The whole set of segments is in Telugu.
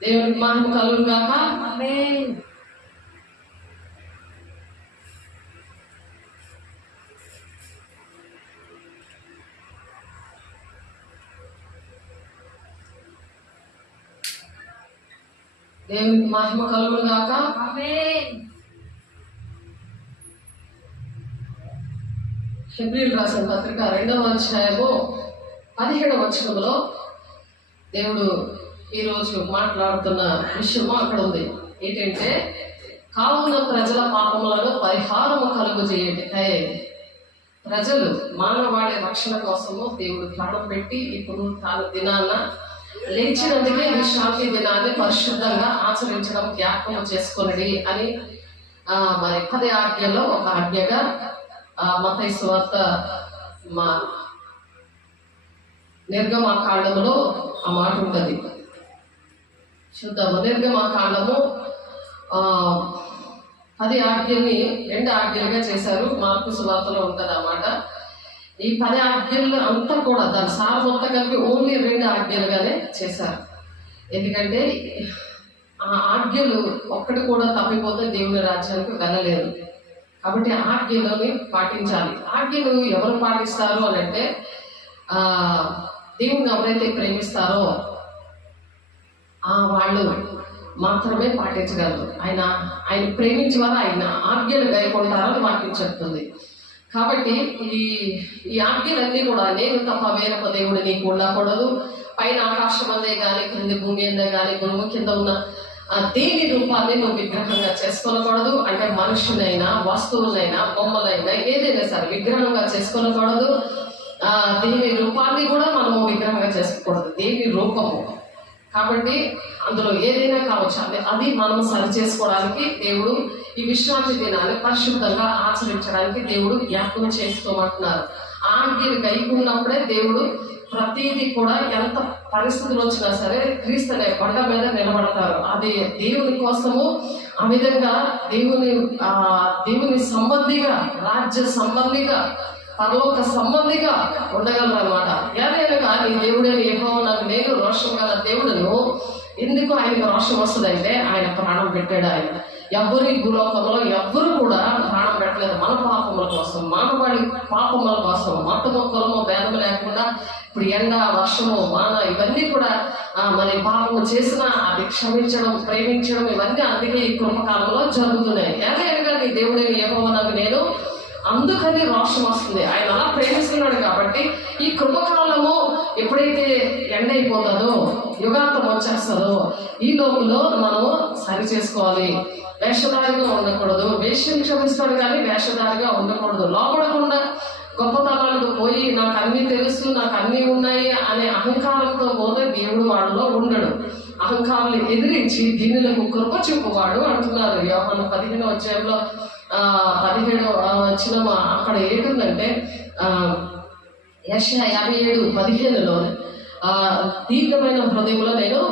దేవునికి మహిమ కలుగును గాక. ఆమేన్. దేవునికి మహిమ కలుగును గాక. ఆమేన్. హెబ్రీయులకు రాసిన పత్రిక 2వ అధ్యాయము 17వ వచనంలో దేవుడు ఈరోజు మాట్లాడుతున్న విషయము అక్కడ ఉంది. ఏంటంటే, కావున ప్రజల పాపములను పరిహారము కలుగు చేయటకై ప్రజలు మానవాళి రక్షణ కోసము దేవుడు ప్రాణం పెట్టి ఇప్పుడు తాను దినాన్న లేచినందుకే విశ్రాంతి దినాన్ని పరిశుద్ధంగా ఆచరించడం జ్ఞాపకం చేసుకొనడి అని మరి 10 ఆజ్ఞలో ఒక ఆజ్ఞగా మత్తయి సువార్త నిర్గమకాండములో ఆ మాట ఉంటుంది. చూద్దాము. నిర్గమకాండము 10 ఆజ్ఞల్ని 2 ఆజ్ఞలుగా చేశారు. మార్కు సువార్తలో ఉంటుంది అన్నమాట. ఈ 10 ఆజ్ఞలు అంతా కూడా దాని సారమంతా కలిపి ఓన్లీ 2 ఆజ్ఞలుగానే చేశారు. ఎందుకంటే ఆ ఆజ్ఞలు ఒక్కటి కూడా తప్పిపోతే దేవుని రాజ్యానికి వెళ్ళలేదు. కాబట్టి ఆజ్ఞలని పాటించాలి. ఆజ్ఞలు ఎవరు పాటిస్తారు అని అంటే, దేవుని ఎవరైతే ప్రేమిస్తారో వాళ్ళు మాత్రమే పాటించగలరు. ఆయన ప్రేమించే వారు ఆయన ఆజ్ఞలు గైకొంటారని వాక్యం చెప్తుంది. కాబట్టి ఈ ఆజ్ఞలన్నీ కూడా నేను తప్ప వేరొక దేవుడు నీకు ఉండకూడదు, పైన ఆకాశం అందే కానీ క్రింది భూమి అందే కానీ భూమి కింద ఉన్న దేని రూపాన్ని నువ్వు విగ్రహంగా చేసుకోనకూడదు. అంటే మనుషులైనా వస్తువులైనా బొమ్మలైనా ఏదైనా సరే విగ్రహంగా చేసుకోనకూడదు. దేని రూపాన్ని కూడా మనము విగ్రహంగా చేసుకోకూడదు, దేని రూపము. కాబట్టి అందులో ఏదైనా కావచ్చు, అది మనం సరి చేసుకోవడానికి దేవుడు ఈ విశ్రాంతి దినాన్ని పరిశుద్ధంగా ఆచరించడానికి దేవుడు జ్ఞాపకం చేసుకోమంటున్నారు. ఆజ్ఞలు కైకున్నప్పుడే దేవుడు ప్రతిదీ కూడా ఎంత పరిస్థితులు వచ్చినా సరే క్రీస్తు అనే కొండ మీద నిలబడతారు. అది దేవుని కోసము ఆ విధంగా దేవుని సంబంధిగా, రాజ్య సంబంధిగా, పరలోక సంబంధిగా ఉండగలరు అనమాట. ఏదైనా కానీ దేవుడైన యెహోవా నాకు నేను రోషం గల దేవుడును. ఎందుకు ఆయనకు రోషం వస్తుందంటే ఆయన ప్రాణం పెట్టాడు. ఎవరి భూలోకంలో ఎవ్వరు కూడా ప్రాణం పెట్టలేదు మన పాపముల కోసం, మానవాళి పాపముల కోసం. మతము కులము భేదం లేకుండా ఇప్పుడు ఎండ వర్షము వాన ఇవన్నీ కూడా మరి పాపము చేసిన అది క్షమించడం, ప్రేమించడం ఇవన్నీ అందుకే ఈ కృపకాలంలో జరుగుతున్నాయి. ఎలాగైనా నీ దేవుడైన యెహోవా నేను అందుకని రోషం వస్తుంది. ఆయన అలా ప్రేమిస్తున్నాడు కాబట్టి ఈ కృపకాలము ఎప్పుడైతే ఎండ అయిపోతుందో, యుగాంతం వచ్చేస్తుందో, ఈ లోపల మనం సరి చేసుకోవాలి. వేషధారిగా ఉండకూడదు. వేషం క్షమిస్తాడు కానీ వేషధారిగా ఉండకూడదు. లోపడకుండా గొప్పతనాలకు పోయి నాకు అన్నీ తెలుసు, నాకు అన్నీ ఉన్నాయి అనే అహంకారంతో పోతే దేవుడు వాళ్ళలో ఉండడు. అహంకారాన్ని ఎదిరించి దీనులకు కృప చూపువాడు అంటున్నారు. యోహాను 15వ అధ్యాయంలో 17వ వచనం అక్కడ ఏంటంటే యెషయా 57:15లో దీర్ఘమైన హృదయంలో నేను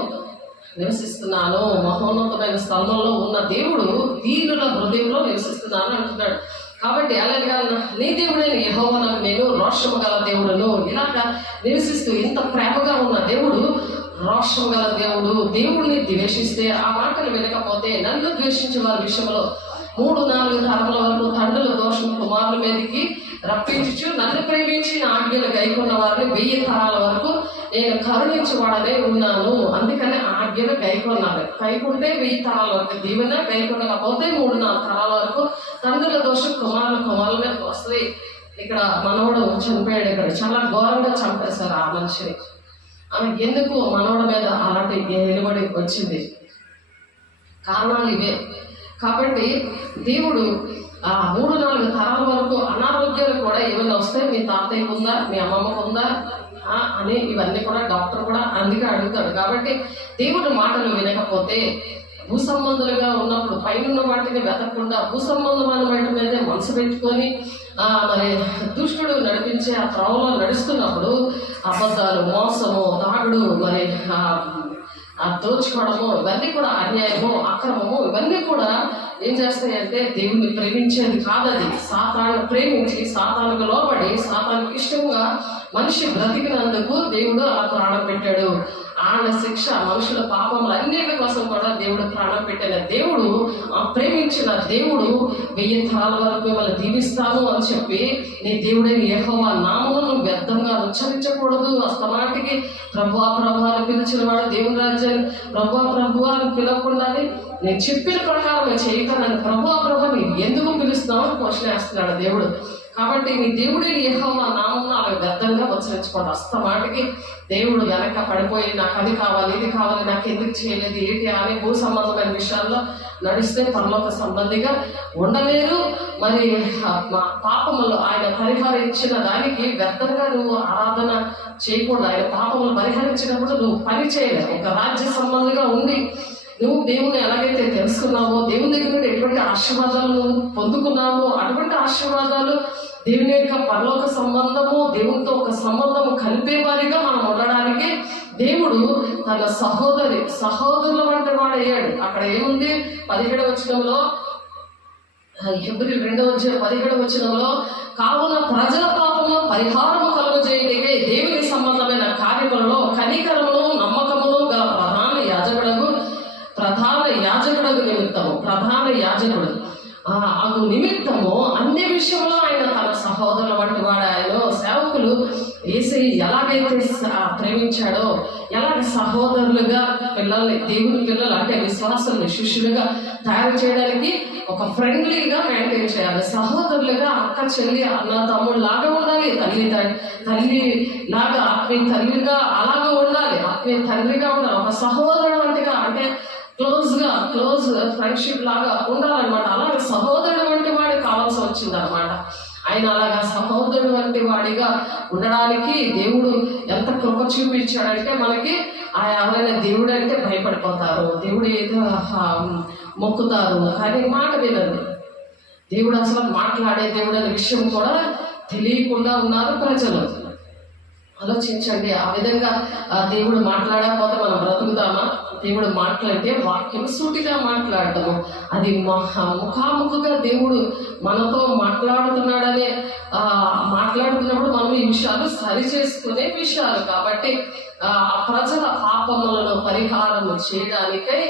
నివసిస్తున్నాను, మహోన్నతమైన స్థలంలో ఉన్న దేవుడు దీనుల హృదయంలో నివసిస్తున్నాను అంటున్నాడు. కాబట్టి అలాగే నీ దేవుడైన యెహోవా నేను రోషము గల దేవుడును ఇలాగా నివసిస్తూ ఇంత ప్రేమగా ఉన్న దేవుడు రోషం గల దేవుడు. దేవుడిని ద్వేషిస్తే, ఆ మాటలు వినకపోతే, నన్ను ద్వేషించే వారి విషయంలో 3-4 తరముల వరకు తండ్రుల దోషం కుమారుల మీదకి రప్పించు, నన్ను ప్రేమించి నా ఆజ్ఞలు గైకొన్న వారిని 1000 తరాల వరకు నేను కరుణించేవాడనే ఉన్నాను. అందుకని ఆజ్ఞలు గైకొన్నాను. గైకుంటే 1000 తరాల వరకు దీవెన, గైకొనకపోతే 3-4 తరాల వరకు తండ్రుల దోషం కుమారుల మీద వస్తుంది. ఇక్కడ మనవడు చనిపోయాడు. ఇక్కడ చాలా ఘోరంగా చంపేశారు ఆ మనిషిని. ఆమె ఎందుకు మనవడ మీద అలాంటి నిలబడి వచ్చింది? కారణాలు ఇవే. కాబట్టి దేవుడు 3-4 తరాల వరకు అనారోగ్యాలు కూడా ఏమైనా వస్తే మీ తాతయ్యకు ఉందా, మీ అమ్మమ్మకు ఉందా అని ఇవన్నీ కూడా డాక్టర్ కూడా అందుకే అడుగుతాడు. కాబట్టి దేవుడు మాటలు వినకపోతే, భూ సంబంధులుగా ఉన్నప్పుడు పైన వాటిని వెతకకుండా భూ సంబంధమైన వాటి మీదే మనసు పెట్టుకొని మరి దుష్టుడు నడిపించే ఆ త్రోవలో నడుస్తున్నప్పుడు అబద్ధాలు, మోసము, తాగుడు, మరి దోచుకోవడము ఇవన్నీ కూడా అన్యాయము, అక్రమము ఇవన్నీ కూడా ఏం చేస్తాయంటే దేవుణ్ణి ప్రేమించేది కాదది. సాతాను ప్రేమించి సాతానుకు లోబడి సాతానికి ఇష్టంగా మనిషి బ్రతికినందుకు దేవుడు అలా ప్రాణం పెట్టాడు. ఆయన శిక్ష మనుషుల పాపములు అన్నిటి కోసం కూడా దేవుడు ప్రాణం పెట్టిన దేవుడు, ప్రేమించిన దేవుడు 1000 తరాల వరకు మిమ్మల్ని దీవిస్తాను అని చెప్పి నీ దేవుడైన యెహోవా నామమును వ్యర్థంగా ఉచ్చరించకూడదు. అస్తమాటికి ప్రభువా ప్రభువా అని పిలిచిన వాడు దేవుని రాజ్యాన్ని ప్రభువా ప్రభువా అని పిలవకుండానే నేను చెప్పిన ప్రకారం చేయక నన్ను ప్రభువా ప్రభువా నీ ఎందుకు పిలుస్తున్నావు అని క్వశ్చన్ వేస్తున్నాడు దేవుడు. కాబట్టి మీ దేవుడైన యెహోవా నామమును అలా వ్యర్థంగా ఉచ్చరించుకోండి. అస్తమాటికి దేవుడు వెనక పడిపోయి నాకు అది కావాలి, ఇది కావాలి, నాకు ఎందుకు చేయలేదు, ఏంటి అని భూ సంబంధమైన విషయాల్లో నడిస్తే పరలోక సంబంధిగా ఉండలేరు. మరి పాపములు ఆయన పరిహరించిన దానికి వ్యర్థంగా నువ్వు ఆరాధన చేయకూడదు. ఆయన పాపములు పరిహరించినప్పుడు నువ్వు పని చేయలేవు. ఒక రాజ్య సంబంధిగా ఉండి నువ్వు దేవుని ఎలాగైతే తెలుసుకున్నావో, దేవుని దగ్గర నుండి ఎటువంటి ఆశీర్వాదాలు నువ్వు పొందుకున్నావో అటువంటి ఆశీర్వాదాలు దేవుని యొక్క పరలోక సంబంధము, దేవునితో ఒక సంబంధము కలిపే వారిగా మనం ఉండడానికి దేవుడు తన సహోదరుల వంటి వాడు అయ్యాడు. అక్కడ ఏముంది 17వ వచనంలో, హెబ్రీయులు 2వ అధ్యాయం 17వ వచనంలో, కావున ప్రజల పాపంలో పరిహారము కలుగజేయనికే దేవుని సంబంధమైన కార్యములలో కనికరమును నమ్మకమును గల ప్రధాన యాజకుడు నిమిత్తము అగు నిమిత్తము అన్ని విషయంలో ఆయన తన సహోదరుల వంటి వాడు. ఆయన సేవకులు యేసయ్య ఎలాగైతే ప్రేమించాడో, ఎలాగ సహోదరులుగా పిల్లల్ని, దేవుని పిల్లలు అంటే విశ్వాసాన్ని శిష్యులుగా తయారు చేయడానికి ఒక ఫ్రెండ్లీగా మెయింటైన్ చేయాలి. సహోదరులుగా అక్క చెల్లి అన్న తమ్ముడు లాగా ఉండాలి. తల్లి లాగా ఆత్మీయ తల్లిగా అలాగా ఉండాలి. ఆత్మీయ తండ్రిగా ఉండాలి. ఒక సహోదరుడు వంటిగా అంటే క్లోజ్ ఫ్రెండ్షిప్ లాగా ఉండాలన్నమాట. అలాగే సహోదరుడు వంటి వాడి కావాల్సి వచ్చింది అనమాట. ఆయన అలాగా సహోదరుడు వంటి వాడిగా ఉండడానికి దేవుడు ఎంత కృప చూపించాడంటే మనకి ఆయన దేవుడు అంటే భయపడిపోతారు, దేవుడు ఏదో మొక్కుతారు, కానీ మాట వినరు. దేవుడు అసలు మాట్లాడే దేవుడు అనే విషయం కూడా తెలియకుండా ఉన్నారు ప్రజలు. ఆలోచించండి. ఆ విధంగా దేవుడు మాట్లాడకపోతే మనం బ్రతుకుతామా? దేవుడు మాట్లాడితే వాక్యం సూటిగా మాట్లాడటము, అది ముఖాముఖిగా దేవుడు మనతో మాట్లాడుతున్నాడనే మాట్లాడుతున్నప్పుడు మనం ఈ విషయాలు సరి చేసుకునే విషయాలు. కాబట్టి ఆ ప్రజల పాపములను పరిహారం చేయడానికై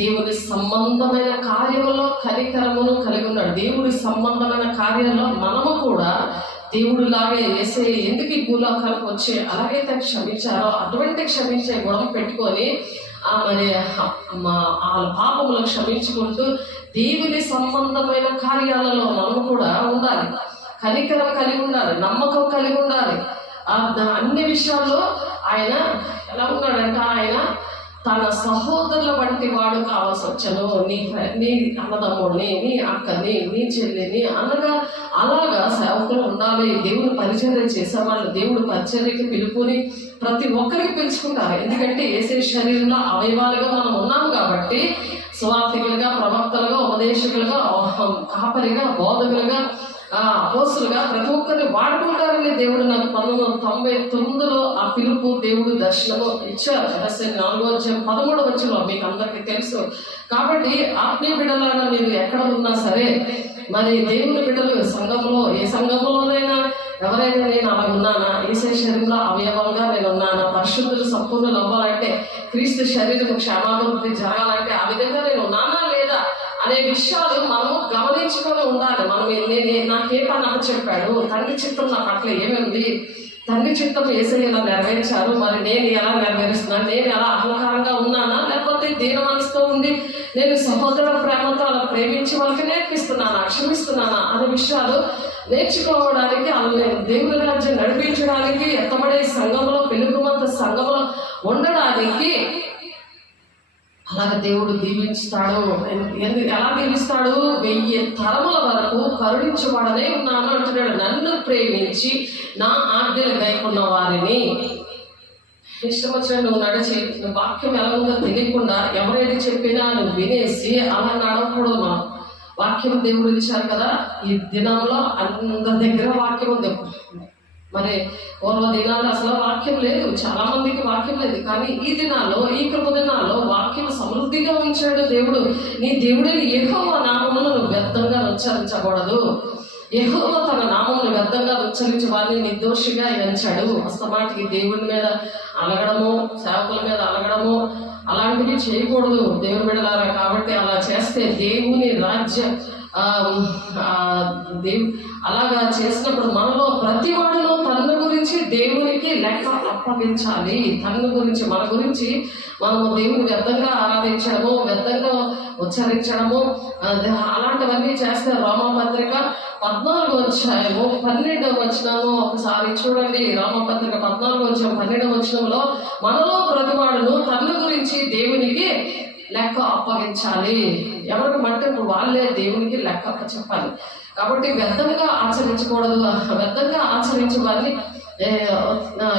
దేవుని సంబంధమైన కార్యములో కనికరమును కలిగి ఉన్నాడు. దేవుడి సంబంధమైన కార్యాల్లో మనము కూడా దేవుడిలాగే వేసే ఎందుకు ఈ భూలోకాలకు వచ్చి అలాగైతే క్షమించారో అటువంటి క్షమించే గుణం పెట్టుకొని మరి వాళ్ళ పాపములను క్షమించుకుంటూ దేవుని సంబంధమైన కార్యాలలో మనము కూడా ఉండాలి. కనికరం కలిగి ఉండాలి, నమ్మకం కలిగి ఉండాలి. అన్ని విషయాల్లో ఆయన ఎలా ఉన్నాడంటే ఆయన తన సహోదరుల వంటి వాడు కావాల్సి వచ్చాను. నీ అన్నదమ్ముడిని, నీ అక్కని, నీ చెల్లిని అనగా అలాగా సేవకులు ఉండాలి. దేవుడు పరిచర్య చేసేవాళ్ళు దేవుడు పరిచర్యకి పిలుపుని ప్రతి ఒక్కరికి పిలుచుకుంటారు. ఎందుకంటే యేసే శరీరంలో అవయవాలుగా మనం ఉన్నాము కాబట్టి సువార్థికులుగా, ప్రవక్తలుగా, ఉపదేశకులుగా, కాపరిగా, బోధకులుగా, అపోస్తులుగా ప్రతి ఒక్కరిని వాడుకుంటారని దేవుడు నాకు 1999లో ఆ పిలుపు దేవుడు దర్శనము ఇచ్చారు. 4:13 మీకు అందరికీ తెలుసు. కాబట్టి ఆత్మీయ బిడ్డలాగా మీరు ఎక్కడ ఉన్నా సరే మరి దేవుని బిడ్డలు సంఘంలో ఏ సంఘంలోనైనా ఎవరైనా నేను అలా ఉన్నానా, యేసే శరీరంలో అవయవంగా నేను ఉన్నానా, పరిశుద్ధులు సంపూర్ణులు అవ్వాలంటే, క్రీస్తు శరీరం క్షేమాభివృద్ధి జరగాలంటే ఆ విధంగా నేను ఉన్నానా లేదా అనే విషయాలు మనము గమనించుకొని ఉండాలి. మనం నాకే పని అమ్మ చెప్పాడు, తండ్రి చిత్తం నా పట్ల ఏమైంది, తండ్రి చిత్తం యేసయ్య ఎలా నెరవేర్చారు, మరి నేను ఎలా నెరవేరుస్తున్నాను, నేను ఎలా అహంకారంగా ఉన్నానా, లేకపోతే దీన మనసుతో ఉండి నేను సహోదరుల ప్రేమతో అలా ప్రేమించి వాళ్ళకి నేర్పిస్తున్నానా, క్షమిస్తున్నానా అనే విషయాలు నేర్చుకోవడానికి, అలా దేవుని రాజ్యం నడిపించడానికి, ఎత్తబడే సంఘంలో పెలుగుమంత సంఘంలో ఉండడానికి అలాగే దేవుడు దీవిస్తాడు. ఎలా దీవిస్తాడు? 1000 తరముల వరకు కరుణించబడనే ఉన్నాను అంటున్నాడు. నన్ను ప్రేమించి నా ఆజ్ఞలు గైకొన్న వారిని. ఇష్టం వచ్చిన నువ్వు నడిచి వాక్యం ఎలా ఉందో తెలియకుండా ఎవరైనా చెప్పినా నువ్వు వినేసి అలా నడవకూడదు. మనం వాక్యం దేవుడు ఇచ్చారు కదా. ఈ దినంలో అందరి దగ్గర వాక్యం ఉంది. మరి పూర్వ దినాల్లో అసలు వాక్యం లేదు, చాలా మందికి వాక్యం లేదు. కానీ ఈ దినాల్లో, ఈ కృప దినాల్లో వాక్యం సమృద్ధిగా ఉంచాడు దేవుడు. నీ దేవుడైన యెహోవా నామమును నువ్వు వ్యర్థంగా ఉచ్చరించకూడదు. యెహోవా తన నామమును వ్యర్థంగా ఉచ్చరించి వారిని నిర్దోషిగా ఎంచాడు. అస్తమాటికి దేవుని మీద అలగడము, సేవకుల మీద అలగడము అలాంటివి చేయకూడదు దేవుని బిడ్డలారా. కాబట్టి అలా చేస్తే దేవుని రాజ్య అలాగా చేసినప్పుడు మనలో ప్రతి వాడులో తన గురించి దేవునికి లెక్క అప్పగించాలి. తన గురించి, మన గురించి మనము దేవుని వ్యర్థంగా ఆరాధించడము, వ్యర్థంగా ఉచ్చరించడము అలాంటివన్నీ చేస్తే రోమపత్రిక 14:12 ఒకసారి చూడండి. రోమపత్రిక 14:12 మనలో ప్రతివాడును తన గురించి దేవునికి లెక్క అప్పగించాలి. ఎవరికి మట్టి వాళ్ళే దేవునికి లెక్క చెప్పాలి. కాబట్టి వ్యర్థంగా ఆచరించకూడదు. వ్యర్థంగా ఆచరించే వారిని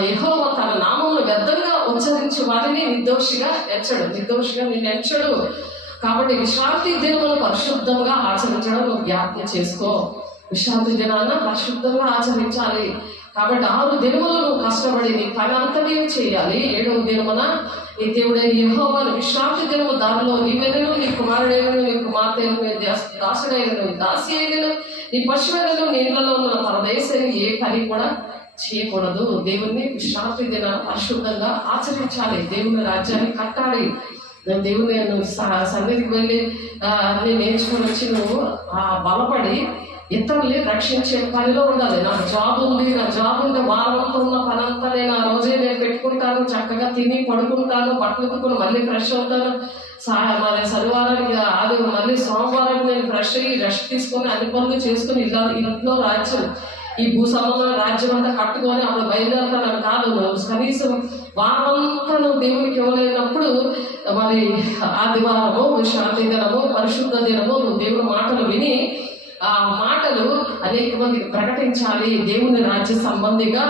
యెహోవా తన నామమును వ్యర్థంగా ఉచ్చరించే వారిని నిర్దోషిగా ఎంచడు. నిర్దోషిగా నిన్ను ఎంచడు. కాబట్టి విశ్రాంతి దినమును పరిశుద్ధంగా ఆచరించడం నువ్వు జ్ఞాపకం చేసుకో. విశ్రాంతి దినాన్న పరిశుద్ధంగా ఆచరించాలి. కాబట్టి 6 దినములు నువ్వు కష్టపడి నీ పని అంతనే చేయాలి. 7వ దినమున నీ దేవుడైన యెహోవాను విశ్రాంతి దినము దానిలో నీవెనను, నీ కుమారుడైనను, నీ కుమార్తెను, నీ దాసుడైనను, దాసి అయినను, నీ పశువులను, నీళ్లలో ఉన్న పరదేశాన్ని ఏ పని కూడా చేయకూడదు. దేవుని విశ్రాంతి దినాన్ని పరిశుద్ధంగా ఆచరించాలి. దేవుని రాజ్యాన్ని కట్టాలి. దేవుని సన్నిధికి వెళ్ళి అన్ని నేర్చుకొని వచ్చి నువ్వు బలపడి ఇతరుల్ని రక్షించే పనిలో ఉండాలి. నాకు జాబ్ ఉంది, నా జాబ్ ఉంటే వారంతో ఉన్న పని అంతా నేను ఆ రోజే నేను పెట్టుకుంటాను, చక్కగా తిని పడుకుంటాను, బట్టలు ఉతుకుని మళ్ళీ ఫ్రెష్ అవుతాను. మరి శనివారానికి అది మళ్ళీ సోమవారం నేను ఫ్రెష్ అయ్యి రెస్ట్ తీసుకొని అన్ని పనులు చేసుకుని ఇంట్లో రాజ్యం, ఈ భూ సంబంధమైన రాజ్యం అంతా కట్టుకొని అప్పుడు బయలుదేరుతానని కాదు. కనీసం వారమంతా నువ్వు దేవునికి ఇవ్వలేనప్పుడు మరి ఆదివారము, విశ్రాంతి దినము, పరిశుద్ధ దినము నువ్వు దేవుని మాటలు విని ఆ మాటలు అనేక మందికి ప్రకటించాలి. దేవుని రాజ్య సంబంధిగా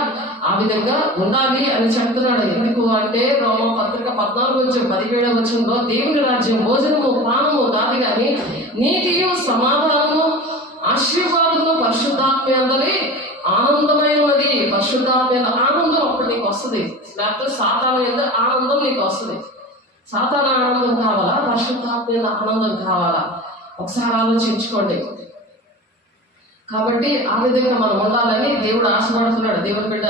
ఆ విధంగా ఉండాలి అని చెప్తున్నాడు. ఎందుకు అంటే రోమపత్రిక 14:17 దేవుని రాజ్యం భోజనము, పానము కాదు కానీ నీతియు, సమాధానము, ఆశీర్వాదము పరిశుద్ధాత్మ అందరి ఆనందమైనది. పరిశుద్ధాత్మ ఆనందం అప్పుడు నీకు వస్తుంది. లేకపోతే సాతాను మీద ఆనందం నీకు వస్తుంది. సాతాను ఆనందం కావాలా, పరిశుద్ధాత్మ ఆనందం కావాలా? ఒకసారి ఆలోచించుకోండి. కాబట్టి ఆ విధంగా మనం ఉండాలని దేవుడు ఆశపడుతున్నాడు. దేవుని బిడ్డ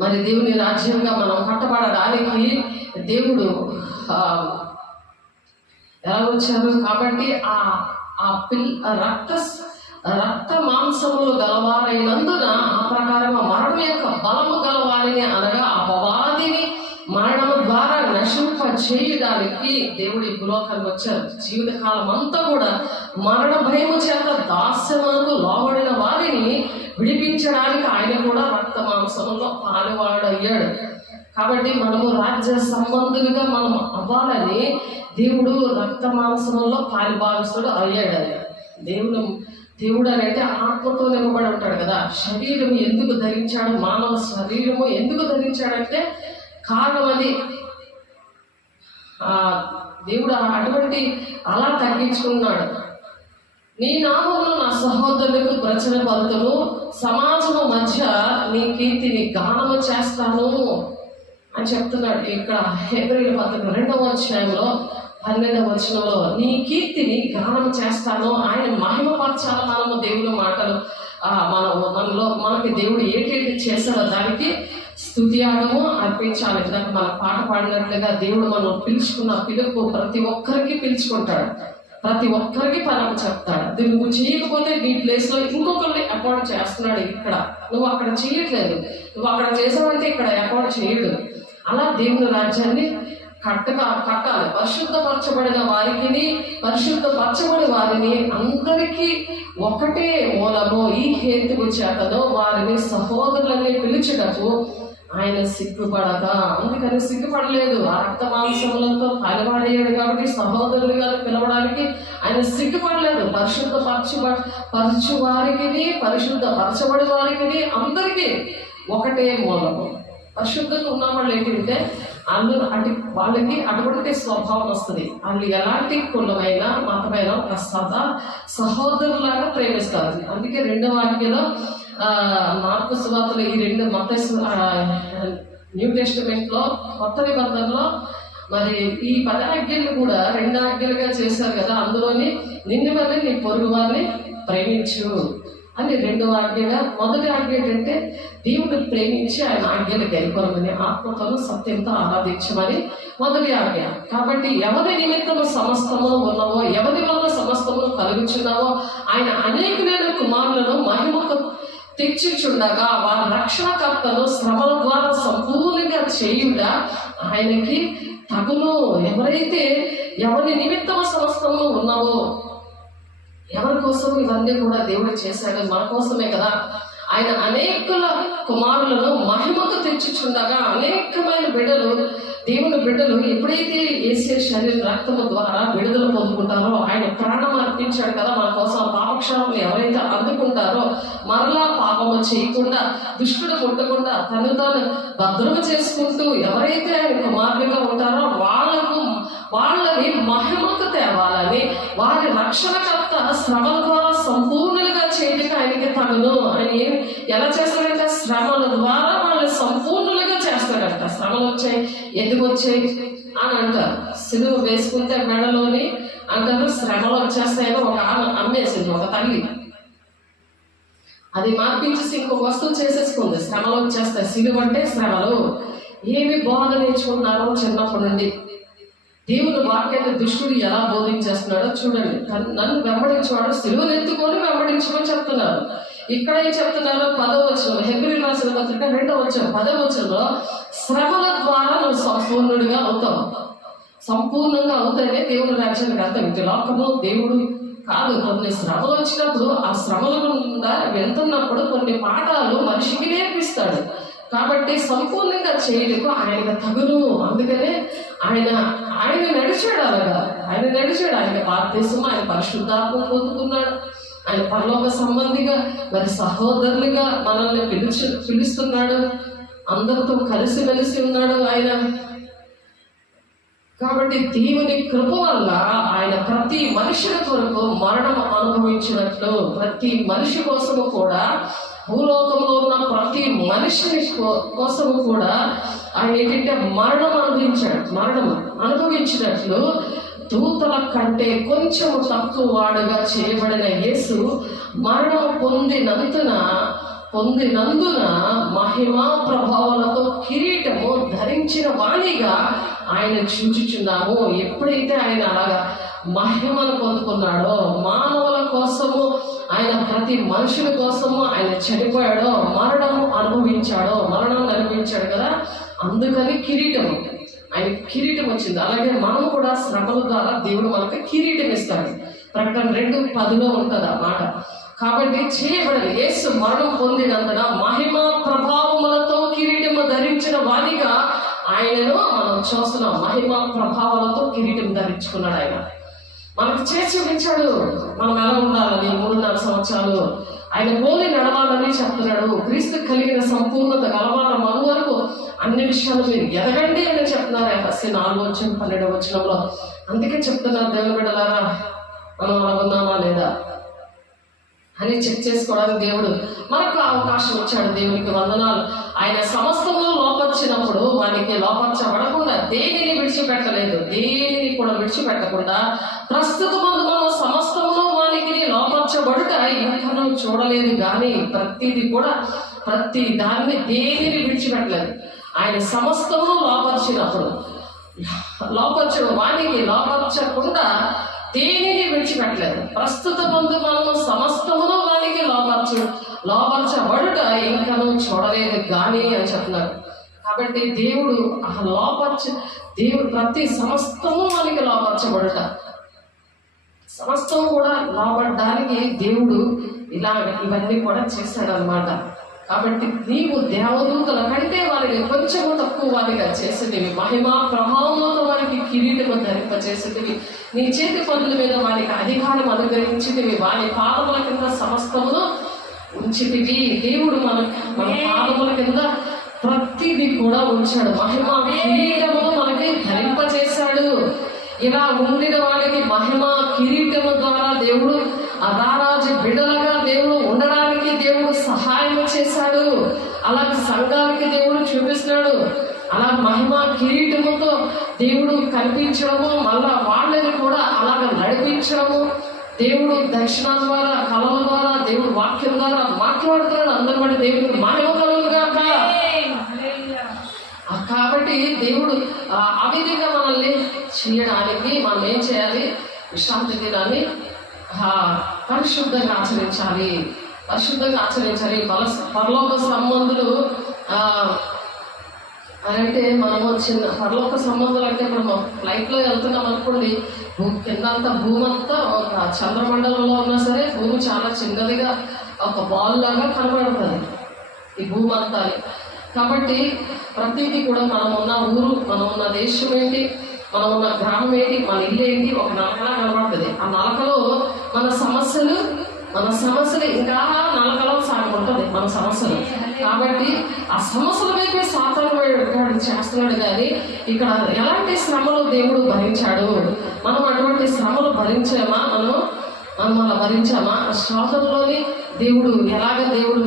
మరి దేవుని రాజ్యంగా మనం కట్టబడడానికి దేవుడు ఎలా వచ్చారు? కాబట్టి ఆ ఆ రక్త మాంసములు గలవారైనందున ఆ ప్రకారంగా మరణం యొక్క బలము గలవారిని అనగా అపవాదిని మరణము ద్వారా నశింప చేయడానికి దేవుడు ఈ భూలోకానికి వచ్చారు. జీవితకాలం అంతా కూడా మరణ భయము చేత దాస్యములకు లోబడిన వారిని విడిపించడానికి ఆయన కూడా రక్త మాంసంలో పాలువాడయ్యాడు. కాబట్టి మనము రాజ్య సంబంధులుగా మనం అవ్వాలని దేవుడు రక్త మాంసంలో పాలుభాగస్తుడు అయ్యాడు. దేవుడు అని అంటే ఆత్మతో నింపబడి ఉంటాడు కదా. శరీరం ఎందుకు ధరించాడు? మానవ శరీరము ఎందుకు ధరించాడంటే కారణం అది. దేవుడు అటువంటి అలా తగ్గించుకున్నాడు. నీ నామమును నా సహోదరులకు ప్రచురపరుతును, సమాజము మధ్య నీ కీర్తిని గానము చేస్తాను అని చెప్తున్నాడు. ఇక్కడ హెబ్రీయుల పత్రిక 2వ అధ్యాయంలో 12వ వచనంలో నీ కీర్తిని గానం చేస్తాను. ఆయన మహిమపరచాల. మనము దేవుని మాటలు మనకి దేవుడు ఏంటి చేశాడో దానికి స్తుతియాగము అర్పించాలి. ఇందాక మన పాట పాడినట్లుగా దేవుడు మనం పిలుచుకున్న పిలుపు ప్రతి ఒక్కరికి పిలుచుకుంటాడు, ప్రతి ఒక్కరికి పని చెప్తాడు. నువ్వు చేయకపోతే నీ ప్లేస్ లో ఇంకొకరిని అపాయింట్ చేస్తున్నాడు. ఇక్కడ నువ్వు అక్కడ చేయట్లేదు, నువ్వు అక్కడ చేసావంటే ఇక్కడ అపాయింట్ చేయడు. అలా దేవుని రాజ్యాన్ని కట్టాలి. పరిశుద్ధపరచబడిన వారిని అందరికీ ఒకటే మూలము. ఈ హేతువు చేతను వారిని సహోదరులని పిలుచుటకు ఆయన సిగ్గుపడగా, అందుకని సిగ్గుపడలేదు. ఆ రక్త మాంసములతో పాలువాడేయాడు కాబట్టి సహోదరులుగా పిలవడానికి ఆయన సిగ్గుపడలేదు. పరిశుద్ధపరచబడి వారికి అందరికీ ఒకటే మూలము. పరిశుద్ధత ఉన్న వాళ్ళు ఏంటంటే వాళ్ళకి అటువంటి స్వభావం వస్తుంది. వాళ్ళు ఎలాంటి కులమైనా మతమైనా సదా సహోదరులాగా ప్రేమిస్తారు. అందుకే 2వ ఆజ్ఞలో మార్కు సువార్తలో ఈ 2 న్యూ టెస్టిమెంట్ లో కొత్త నిబంధనలో మరి ఈ 10 ఆజ్ఞలు కూడా 2 ఆజ్ఞలుగా చేశారు కదా. అందులోని నిన్ను వల్ల నీ పొరుగు వారిని ప్రేమించు అని 2వ ఆజ్ఞగా. మొదటి ఆజ్ఞ ఏంటంటే దేవుడిని ప్రేమించి ఆయన ఆజ్ఞలు గైకొనమని, ఆత్మతోను సత్యంతో ఆరాధించమని మొదటి ఆజ్ఞ. కాబట్టి ఎవరి నిమిత్తము సమస్తమును ఉన్నవో, ఎవరి వల్ల సమస్తమును కలుగుచున్నావో ఆయన అనేకులైన కుమారులను మహిమకు తెచ్చుచుండగా వారి రక్షణకర్తను శ్రమల ద్వారా సంపూర్ణంగా చేయుట ఆయనకి తగును. ఎవరి నిమిత్తము సమస్తమును ఉన్నావో, ఎవరి కోసం ఇవన్నీ కూడా దేవుడు చేశాడు? మన కోసమే కదా. ఆయన అనేకుల కుమారులను మహిమకు తెచ్చుచుండగా అనేకమైన దేవుని బిడ్డలు ఎప్పుడైతే యేసు శరీర రక్తము ద్వారా విడుదల పొందుకుంటారో, ఆయన ప్రాణం అర్పించాడు కదా మన కోసం. పాపక్షాలను ఎవరైతే అందుకుంటారో, మరలా పాపము చేయకుండా, దుష్టుడు కొట్టకుండా, తను భద్రమ చేసుకుంటూ ఎవరైతే ఆయన కుమారులుగా ఉంటారో వాళ్ళని మహిమకు తేవాలని, వారి రక్షణకర్త శ్రమల ద్వారా సంపూర్ణంగా చేయడానికి ఆయనకి తగును. ఆయన ఎలా చేస్తాడంటే శ్రమల ద్వారా వాళ్ళని సంపూర్ణంగా చేస్తాడంట. శ్రమలు వచ్చాయి, ఎందుకు వచ్చాయి అని అంటారు. సిలువ వేసుకుంటే మెడలోని అంటారు శ్రమలు వచ్చేస్తాయని ఒక ఆమె అమ్మేసింది, ఒక తల్లి. అది మార్పించేసి ఇంకొక వస్తువు చేసేసుకుంది. శ్రమలు వచ్చేస్తాయి, సిలువ అంటే శ్రమలు. ఏమి బోధ నేర్చుకుంటున్నారో చిన్నప్పటి నుండి. దేవుని వాక్యాన్ని దుష్టుడు ఎలా బోధించేస్తున్నాడో చూడండి. నన్ను వెంబడించేవాడు సిలువను ఎత్తుకొని వెంబడించమని చెప్తున్నారు. ఇక్కడ ఏం చెప్తున్నారు? 10వ వచనం, హెబ్రీయుల రాసిన పత్రిక 2వ వచనం 10వ వచనంలో శ్రమల ద్వారా నువ్వు సంపూర్ణుడిగా అవుతావు. సంపూర్ణంగా అవుతానే దేవుని రాజ్యానికి అర్థం. ఇది లోకము దేవుడు కాదు. కొన్ని శ్రమలు వచ్చినప్పుడు ఆ శ్రమల గుండా వెళ్తున్నప్పుడు కొన్ని పాఠాలు మనిషికి నేర్పిస్తాడు. కాబట్టి సంపూర్ణంగా చేయలేకు ఆయనకు తగును. అందుకనే ఆయన నడిచాడు. అలాగా ఆయన నడిచాడు. ఆయన భారతదేశం ఆయన పరిశుద్ధాత్మ పొందుకున్నాడు. ఆయన పరలోక సంబంధిగా మరి సహోదరులుగా మనల్ని పిలుస్తున్నాడు. అందరితో కలిసిమెలిసి ఉన్నాడు ఆయన. కాబట్టి దేవుని కృప వల్ల ఆయన ప్రతి మనిషి కొరకు మరణం అనుభవించినట్లు, ప్రతి మనిషి కోసము కూడా, భూలోకంలో ఉన్న ప్రతి మనిషిని కోసము కూడా ఆయన ఏంటంటే మరణం అనుభవించినట్లు దూతల కంటే కొంచెము తక్కువ వాడుగా చేయబడిన యేసు మరణం పొందినందున పొందినందున మహిమా ప్రభావాలతో కిరీటము ధరించిన వాణిగా ఆయన చూచుచున్నాము. ఎప్పుడైతే ఆయన అలాగా మహిమను పొందుకున్నాడో, మానవుల కోసము ఆయన, ప్రతి మనుషుల కోసము ఆయన చనిపోయాడో, మరణం అనుభవించాడు కదా, అందుకని కిరీటము, ఆయన కిరీటం వచ్చింది. అలాగే మనం కూడా శ్రమల ద్వారా దేవుడు మనకు కిరీటం ఇస్తాడు. ప్రకటన 2:10 ఉంటుంది ఆ మాట. కాబట్టి చేయబడని యేసు మరణం పొందినందున మహిమ ప్రభావములతో కిరీటము ధరించిన వాడిగా ఆయనను మనం చూస్తున్నాం. మహిమ ప్రభావాలతో కిరీటం ధరించుకున్నాడు. ఆయన మనకు చేసి చూపించాడు మనం ఎలా ఉండాలని. 3.5 సంవత్సరాలు ఆయన పోలి నడవాలని చెప్తున్నాడు. క్రీస్తు కలిగిన సంపూర్ణత గలవాల మన వరకు అన్ని విషయాలు మీరు ఎదగండి అని చెప్తున్నారు. ఎఫెసీ 4:12 అందుకే చెప్తున్నారు, దేవుని బిడ్డలారా మనం అలా ఉన్నామా లేదా అని చెక్ చేసుకోవడానికి దేవుడు మనకు అవకాశం ఇచ్చాడు. దేవునికి వందనాలు. ఆయన సమస్తంలో లోపర్చినప్పుడు వానికి లోపర్చబడకుండా దేనిని విడిచిపెట్టలేదు. దేనిని కూడా విడిచిపెట్టకుండా ప్రస్తుతం మనం సమస్తంలో వానికి లోపర్చబడుట ఇంకనూ చూడలేదు. కానీ ప్రతి దాన్ని దేనిని విడిచిపెట్టలేదు. ఆయన సమస్తము లోపర్చడం వానికి లోపర్చకుండా దేనిని విడిచిపెట్టలేదు. ప్రస్తుత మందు మనము సమస్తమును వానికి లోపరచబడుట ఇంకనూ చూడలేదు కానీ అని చెప్తున్నారు. కాబట్టి దేవుడు ప్రతి సమస్తము మనకి లోపరచబడుట, సమస్తం కూడా లోపడడానికి దేవుడు ఇవన్నీ కూడా చేశాడు అన్నమాట. కాబట్టి నీవు దేవదూతల కంటే వారిని కొంచెము తక్కువ వారిగా చేసేదివి. మహిమా ప్రభావంతో వారికి కిరీటము ధరింపచేసేదివి. నీ చేతి పనుల మీద వారికి అధికారం అనుగ్రహించితివి. వారి పాదముల కింద సమస్తమును ఉంచితివి. దేవుడు మన పాదముల కింద ప్రతిదీ కూడా ఉంచాడు. మహిమా కిరీటమును మనకి ధరింపచేశాడు. ఇలా ఉండిన వారికి మహిమా కిరీటము ద్వారా దేవుడు రారాజు బిడ్డలుగా దేవుడు ఉండడానికి దేవుడు సహాయం చేశాడు. అలాగే సంఘానికి దేవుడు చూపిస్తున్నాడు. అలా మహిమా కిరీటముతో దేవుడు కనిపించడము, మళ్ళా వాళ్ళని కూడా అలాగ నడిపించడము. దేవుడు దర్శనాల ద్వారా, కళల ద్వారా, దేవుడు వాక్యం ద్వారా మాట్లాడుతున్నాడు. అందరి బట్టి దేవుడికి మహిమ కలుగుగా. కాబట్టి దేవుడు ఆ విధంగా మనల్ని చేయడానికి మనం ఏం చేయాలి? విశ్రాంతి దినాన్ని పరిశుద్ధంగా ఆచరించాలి. పరలోక సంబంధులు అంటే మనము పరలోక సంబంధాలు అంటే ఇప్పుడు ఫ్లైట్లో వెళ్తున్నాం అనుకోండి, కిందంతా భూమి అంతా ఒక చంద్రమండలంలో ఉన్నా సరే భూమి చాలా చిన్నదిగా ఒక బాల్ లాగా కనబడుతుంది ఈ భూమి అంతా. కాబట్టి ప్రతిదీ కూడా మనం ఉన్న ఊరు, మనం ఉన్న దేశం ఏంటి, మనం ఉన్న గ్రామం ఏంటి, మన ఇల్లు ఏంటి, ఒక నలకలా కనబడుతుంది. ఆ నలకలో మన సమస్యలు ఇంకా నలకలో సాగుంటుంది మన సమస్యలు. కాబట్టి ఆ సమస్యల వైపే సాతాను చేస్తున్నాడు. కానీ ఇక్కడ ఎలాంటి శ్రమలు దేవుడు భరించాడు, మనం అటువంటి శ్రమలు భరించామా? మనం అలా భరించామా? శ్రోతల్లోని దేవుడు దేవుడు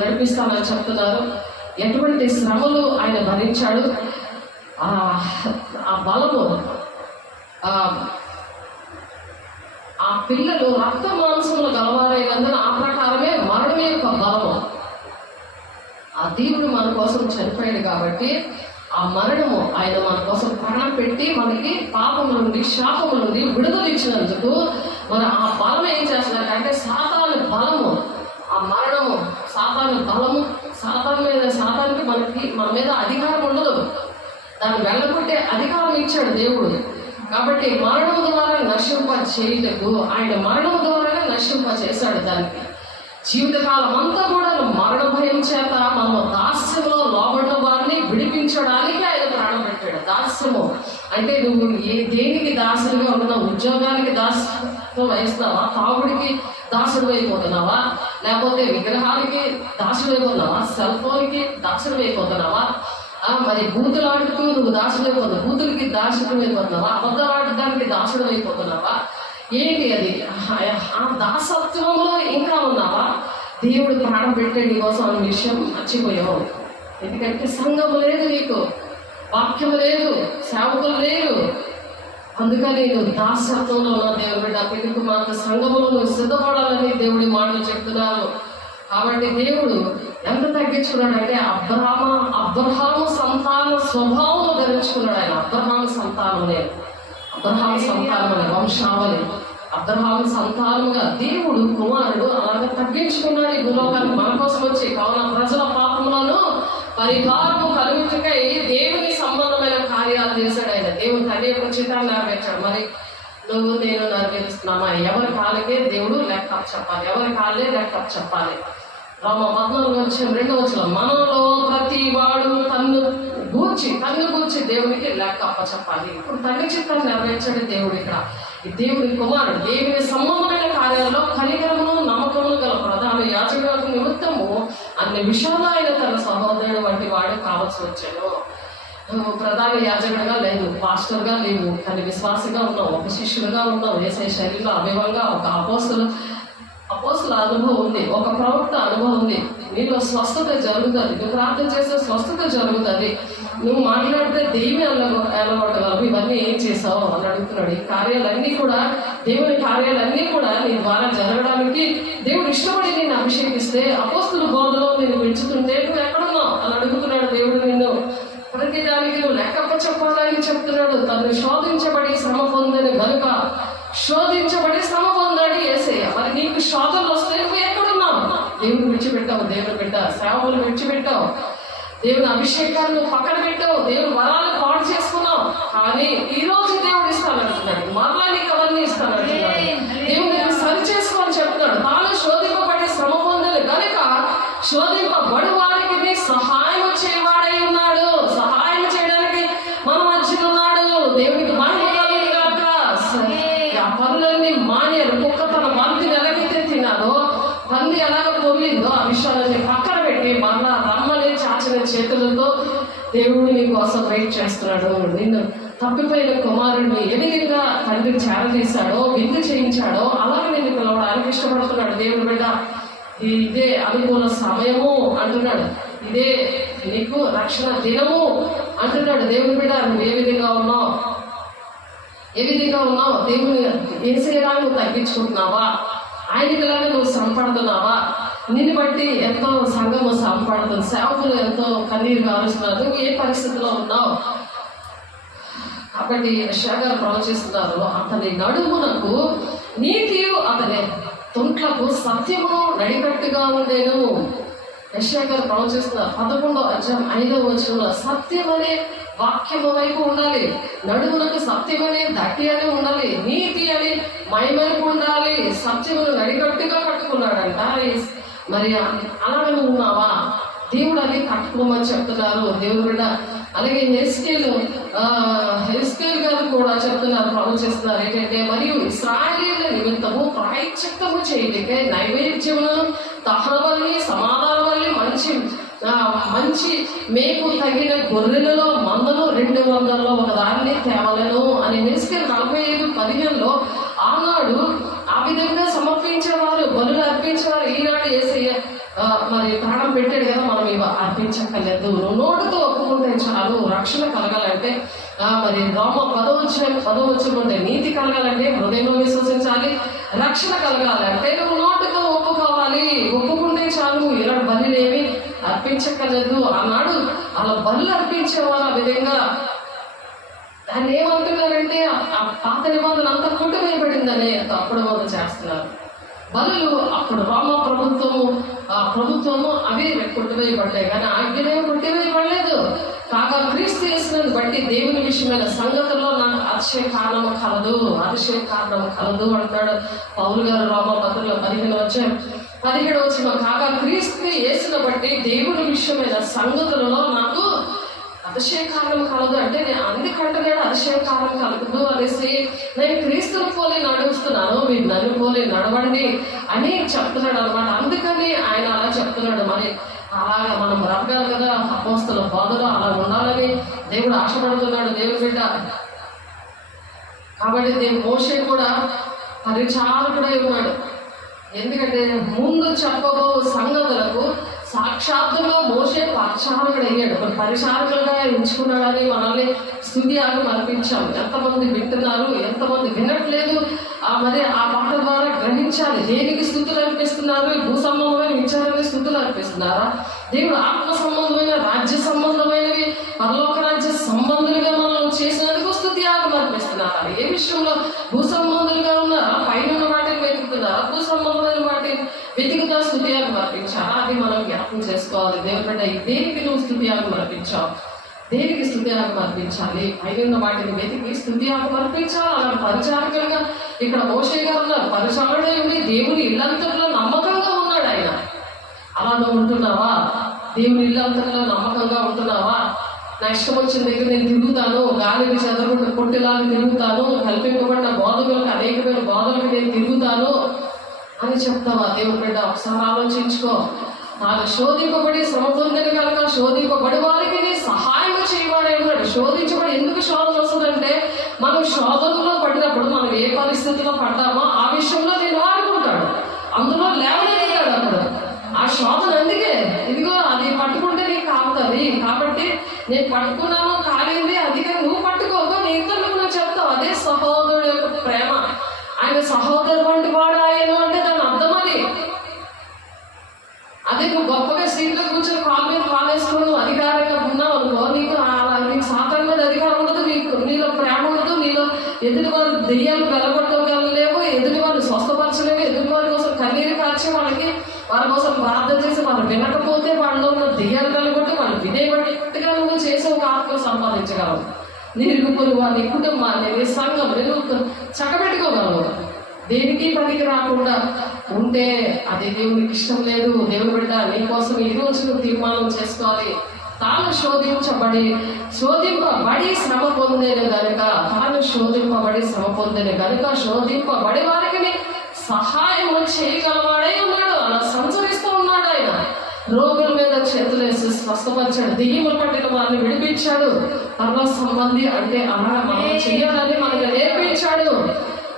నడిపిస్తానని చెప్తున్నారు. ఎటువంటి శ్రమలు ఆయన భరించాడు. ఆ బలము, ఆ పిల్లలు రక్త మాంసములు గలవారైనందున ఆ ప్రకారమే మరణం యొక్క బలము. ఆ దేవుడు మన కోసం చనిపోయాడు కాబట్టి ఆ మరణము ఆయన మన కోసం ప్రాణం పెట్టి మనకి పాపం నుండి, శాపం నుండి విడుదల ఇచ్చినందుకు మరి ఆ బలం ఏం చేస్తున్నారంటే సాతాను బలము, ఆ మరణము, సాతాను బలము, సాతానికి మన మీద అధికారం ఉండదు. దాన్ని వెళ్ళగొట్టే అధికారం ఇచ్చాడు దేవుడు. కాబట్టి మరణం ద్వారా నశింప చేయుటకు ఆయన మరణం ద్వారానే నశింప చేశాడు. దానికి జీవితకాలం అంతా కూడా మరణ భయం చేత మనము దాస్యంలో లోబడిన వారిని విడిపించడానికి ఆయన ప్రాణం పెట్టాడు. దాస్యము అంటే నువ్వు దేనికి దాసుడిగా ఉంటున్నావు? ఉద్యోగానికి దాసుడు వహిస్తున్నావా? తాగుడికి దాసుడు అయిపోతున్నావా? లేకపోతే విగ్రహానికి దాసుడు అయిపోతున్నావా? సెల్ ఫోన్కి దాసుడు అయిపోతున్నావా? మరి బూతులు ఆడుతూ నువ్వు దాసుడు అయిపోతున్నావు, బూతులకి దాసుడు అయిపోతున్నావా? అబద్ధం ఆడడానికి దాసుడు అయిపోతున్నావా? ఏంటి అది? ఆ దాసత్వంలో ఇంకా ఉన్నావా? దేవుడు ప్రాణం పెట్టే నీ కోసం అనే విషయం మర్చిపోయావు. ఎందుకంటే సంఘం లేదు, నీకు వాక్యం లేదు, సేవకులు లేరు. అందుకని నువ్వు దాసత్వంలో ఉన్న దేవుడు బిడ్డ, పెళ్లికి మాత్రం సంఘములు నువ్వు సిద్ధపడాలని దేవుడి మాటలు చెప్తున్నారు. కాబట్టి దేవుడు ఎంత తగ్గించుకున్నాడంటే అబ్రహాము సంతాన స్వభావం ధరించుకున్నాడు. ఆయన అబ్రహాము సంతానమే వంశావళి, అబ్రహాము సంతానముగా దేవుడు కుమారుడు అలాగే తగ్గించుకున్నాడు ఈ భూలోకానికి మన కోసం వచ్చి. కావున ప్రజల పాపములను పరిహారము కలుగుటకై దేవుని సంబంధమైన కార్యాలు చేశాడు ఆయన. దేవుని తండ్రి యొక్క చిత్తాన్ని నెరవేర్చాడు. మరి నువ్వు నేను నెరవేరుస్తున్నామా? ఎవరి కాళ్ళకే దేవుడు లెక్క చెప్పాలి, ఎవరి కాళ్ళే లెక్క చెప్పాలి. రోమ 14:2 మనలో ప్రతి వాడు తన్ను గూర్చి దేవునికి లెక్క అప్పచెప్పాలి. ఇప్పుడు తండ్రి చిత్తాన్ని నెరవేర్చాడు దేవుడు. ఇక్కడ ఈ దేవుడి కుమారుడు దేవుని సంబంధమైన కార్యాలలో కనికరమును నమ్మకమును గల ప్రధాన యాజకుల నిమిత్తము అన్ని విషయాలు ఆయన తన సహోదరుడు వంటి వాడు కావాల్సి వచ్చాడు. ప్రధాన యాజకుడిగా లేదు, పాస్టర్గా లేవు, కానీ విశ్వాసగా ఉన్నావు, ఒక శిష్యులుగా ఉన్నావు, యేసయ్య శరీరంలో అవయవంగా ఒక అపోస్తుల అనుభవం ఉంది, ఒక ప్రవక్త అనుభవం ఉంది. నీలో స్వస్థత జరుగుతుంది, నువ్వు ప్రార్థన చేస్తే స్వస్థత జరుగుతుంది, నువ్వు మాట్లాడితే దేవుని ఎలగొట్టగలవు. ఇవన్నీ ఏం చేసావు అని అడుగుతున్నాడు. ఈ కార్యాలన్నీ కూడా దేవుని కార్యాలన్నీ కూడా నీ ద్వారా జరగడానికి దేవుడు ఇష్టపడి నేను అభిషేకిస్తే అపోస్తుల బోధలో నేను పెంచుతుంటే నువ్వు ఎక్కడున్నావు అని అడుగుతున్నాడు దేవుడు. నిన్ను ప్రతి దానికి నువ్వు లెక్కప్ప చెప్పాలని చెప్తున్నాడు. తను శోధించబడి శ్రమ పొందని గనుక శోధించబడి శ్రమ పొందాడు యేసయ్య. మరి నీకు శోధనలు వస్తే నువ్వు ఎక్కడున్నావు? దేవుని విడిచిపెట్టావు, దేవుని బిడ్డ సేవలు విడిచిపెట్టావు, దేవుని అభిషేకాన్ని నువ్వు పక్కన పెట్టావు, దేవుని వరాలు పాడు చేసుకున్నావు. కానీ ఈ రోజు దేవుడు ఇస్తానంటున్నాడు, మరలా నీకు అవన్నీ ఇస్తానంటున్నాడు. దేవుని సరి చేసుకోని చెప్తున్నాడు. తాను శోధింపబడి శ్రమ పొందని గనుక శోధింపబడి వారికి సహాయం చేయవాడై ఉన్నాడు. సహాయం చేయడానికి మన మధ్యలో ఉన్నాడు. దేవునికి మహిమ కలుగుగాక. ఆ పనులన్నీ మానేరు. కుక్క తన బంతిని ఎలాగైతే తినాలో, పంది ఎలాగ పొందిందో ఆ విషయాలన్నీ పక్కన పెట్టి మళ్ళా రమ్మని చాచిన చేతులతో దేవుడు నీ కోసం వెయిట్ చేస్తున్నాడు. నిన్ను తప్పిపోయిన కుమారుడిని ఏ విధంగా తండ్రి చేరదీశాడో, విందు చేయించాడో అలాగే నిన్ను పిలవడానికి ఇష్టపడుతున్నాడు దేవుడు. బిడ్డ ఇదే అనుకూల సమయము అంటున్నాడు, ఇదే నీకు రక్షణ దినము అంటున్నాడు దేవుని బిడ్డ. నువ్వు ఏ విధంగా ఉన్నావు? దేవుని ఏసేలాగా నువ్వు తగ్గించుకుంటున్నావా? ఆయనకిలాగా నువ్వు సంపడుతున్నావా? నిన్ను బట్టి ఎంతో సంఘము సంపడుతుంది, సేవకులు ఎంతో కన్నీరు కారుస్తున్నారు. నువ్వు ఏ పరిస్థితిలో ఉన్నావు? కాబట్టి యెషయా గారు ప్రవచిస్తున్నారు, అతని నడుమునకు నీతి, అతని తుంట్లకు సత్యము నడికట్టుగా ఉండేను. యెషయా గారు ప్రవచిస్తున్నారు 11:5 సత్యం అనే వాక్యము వైపు ఉండాలి, నడుమునకు సత్యం అనే దట్టి అని ఉండాలి, నీతి అని మైమరుపు ఉండాలి, సత్యమును నడికట్టుగా కట్టుకున్నాడంట. మరి అలాగే ఉన్నావా? దేవుడు అది కట్టుకోమని చెప్తున్నారు దేవుడు బిడ్డ. అలాగే హెస్కేల్ గారు కూడా చెప్తున్నారు, ప్రవచిస్తున్నారు ఏంటంటే, మరియు ఇశ్రాయేలీయుల నిమిత్తము ప్రాయశ్చిత్తము చేయటికై నైవేద్యములను దహనబలి, సమాధాన బలి, మంచి మేకు తగిన గొర్రెలలో మందను 200లో ఒక దాన్ని తేవలను అని హెస్కేల్ 45:15 ఆనాడు ఆ విధంగా సమర్పించేవారు, బలులు అర్పించేవారు. ఈనాడు యేసయ్య మరి ప్రాణం పెట్టాడు కదా, మనం ఇవి అర్పించక్కర్లేదు. నోటితో ఒప్పుకుంటే చాలు రక్షణ కలగాలంటే. మరి రోమ 10:10 నీతి కలగాలంటే హృదయంలో విశ్వసించాలి, రక్షణ కలగాలంటే నువ్వు నోటితో ఒప్పుకోవాలి. ఒప్పుకుంటే చాలు, ఇలాంటి బలిలేమి అర్పించక్కర్లేదు. ఆనాడు అలా బలు అర్పించేవారు. ఆ విధంగా దాన్ని ఏమంటున్నారంటే ఆ పాత నిబంధన అంతా కొట్టివేయబడిందని అప్పుడు వాళ్ళు చేస్తున్నారు. బలులు అప్పుడు రోమ ప్రభుత్వము అవి కొట్టివేయబడ్డాయి, కానీ ఆజ్ఞలేమో కొట్టివేయబడలేదు. కాగా క్రీస్తు యేసును బట్టి దేవుని విషయమైన సంగతుల్లో నాకు అతిశయ కారణము కలదు అంటాడు పౌలు గారు రోమ 15:17. కాగా క్రీస్తు యేసును బట్టి దేవుని విషయమైన సంగతులలో నాకు అతిశయ కారణం కలదు అంటే, నేను అందుకంటే నేను అతిశయ కారణం కలగదు అనేసి నేను క్రీస్తుని పోలి నడుస్తున్నాను, మీరు నన్ను పోలి నడవండి అని చెప్తున్నాడు అనమాట. అందుకని ఆయన అలా చెప్తున్నాడు. మరి అలాగా మనం బ్రతకాలి కదా, అపోస్తల బోధలో అలా ఉండాలని దేవుడు ఆశపడుతున్నాడు దేవుడి బిడ్డ. కాబట్టి మోషే కూడా పరిచారకుడై ఉన్నాడు. ఎందుకంటే ముందు చెప్పబో సంగతులకు సాక్షాత్తుగా మోషే పరిచారకుడు అయ్యాడు. మరి పరిచారకులుగా ఎంచుకున్నాడని మనల్ని స్తుతియాగం అర్పించాం. ఎంతమంది వింటున్నారు, ఎంతమంది వినట్లేదు, మరి ఆ పాట ద్వారా గ్రహించాలి. దేనికి స్తుతులు అర్పిస్తున్నారు? భూ సంబంధమైన విచారాన్ని స్తుతులు అర్పిస్తున్నారా? దేవుడు ఆత్మ సంబంధమైన, రాజ్య సంబంధమైనవి, పరలోక రాజ్య సంబంధులుగా మనం చేసినందుకు స్తుతియాగం అర్పిస్తున్నారా? ఏ విషయంలో భూ సంబంధులుగా ఉన్నారా? పైన వాటిని వెతుకుతున్నారా? భూ సంబంధమైన వాటిని వెతుకుతా స్తుతియాగం అర్పించారా? అది మనం జ్ఞాపకం చేసుకోవాలి. దేవుడు దేనికి నువ్వు స్తుతియాగం అర్పించావు? దేనికి స్తుతియాగం అర్పించాలి? పైన వాటిని వెతికి స్తుతియాగం అర్పించాలి. అలా పరిచారకులుగా ఇక్కడ మోషే గారు ఉన్నారు. పరిచారుడే ఉండి దేవుని ఇల్లంతట్లో నమ్మకంగా ఉన్నాడు ఆయన. అలా నువ్వు ఉంటున్నావా? దేవుని ఇల్లంతట్లో నమ్మకంగా ఉంటున్నావా? నా ఇష్టం వచ్చిన దగ్గర నేను తిరుగుతాను, గాలిని చెదరగొట్టు పొట్టిలాగా తిరుగుతాను, కల్పింపబడిన బోధకులకు అనేకమైన బోధలకు నేను తిరుగుతాను అని చెప్తావా? దేవుని బిడ్డ ఒకసారి ఆలోచించుకో. తాను శోధింపబడి శ్రమ పొందిన కనుక శోధింపబడి వారికి సహాయం చేయవాడే ఉన్నాడు. శోధించబడి ఎందుకు శోధన వస్తుందంటే, మనం శోధనలో పడినప్పుడు మనం ఏ పరిస్థితిలో పడ్డామో ఆ విషయంలో నేను వాడుకుంటాడు, అందులో లేవనెత్తాడు అతడు. ఆ శోధన అందుకే, ఇదిగో అది పట్టుకుంటే నీకు కాపుతుంది కాబట్టి నేను పట్టుకున్నాను, కాలింది, అదిగా నువ్వు పట్టుకోక నీ ఇతరులకు నువ్వు చెప్తావు. అదే సహోదరుడు యొక్క ప్రేమ. ఆయన సహోదరు వంటి వాడు ఆయన అంటే దాని అర్థం అది. అదే నువ్వు గొప్పగా సీట్లో కూర్చొని కాలు మీద కాలేసుకుని అధికారంగా ఉన్నావు అనుకో, నీకు సాతాను మీద అధికారం ఉండదు, నీలో ప్రేమ ఉండదు, నీలో ఎదుటి వారు దెయ్యాలు వెలగొట్టగలలేవు, ఎదుటి వారు స్వస్థపరచలేవు, ఎదుటి వారి కోసం కన్నీరు కార్చి వాళ్ళ కోసం ప్రార్థన చేసి వాళ్ళు వినకపోతే వాళ్ళలో ఉన్న దెయ్యాలు వెలగొట్టి వాళ్ళు వినేబట్టుగా నువ్వు చేసి ఒక ఆత్మ సంపాదించగలవు. నిరుగుపులు నీ కుటుంబాన్ని, నీ సంఘం నువ్వు చక్కబెట్టుకోగలవు. దేనికి పనికి రాకుండా ఉంటే అది దేవునికి ఇష్టం లేదు. దేవుని బిడ్డ నీకోసం ఈ రోజు నువ్వు తీర్మానం చేసుకోవాలి. తాను శోధింపబడి శ్రమ పొందేను గనుక, తాను శోధింపబడి శ్రమ పొందేను గనుక శోధింపబడి వారికి సహాయం చేయగలవాడే ఉన్నాడు. అలా సంచరిస్తూ ఉన్నాడు ఆయన. రోగుల మీద చేతులేసి స్వస్థపరిచాడు, దెయ్యములు పట్టిన వారిని విడిపించాడు. పర్వ సంబంధి అంటే అలా మనం చెయ్యాలని మనకు నేర్పించాడు.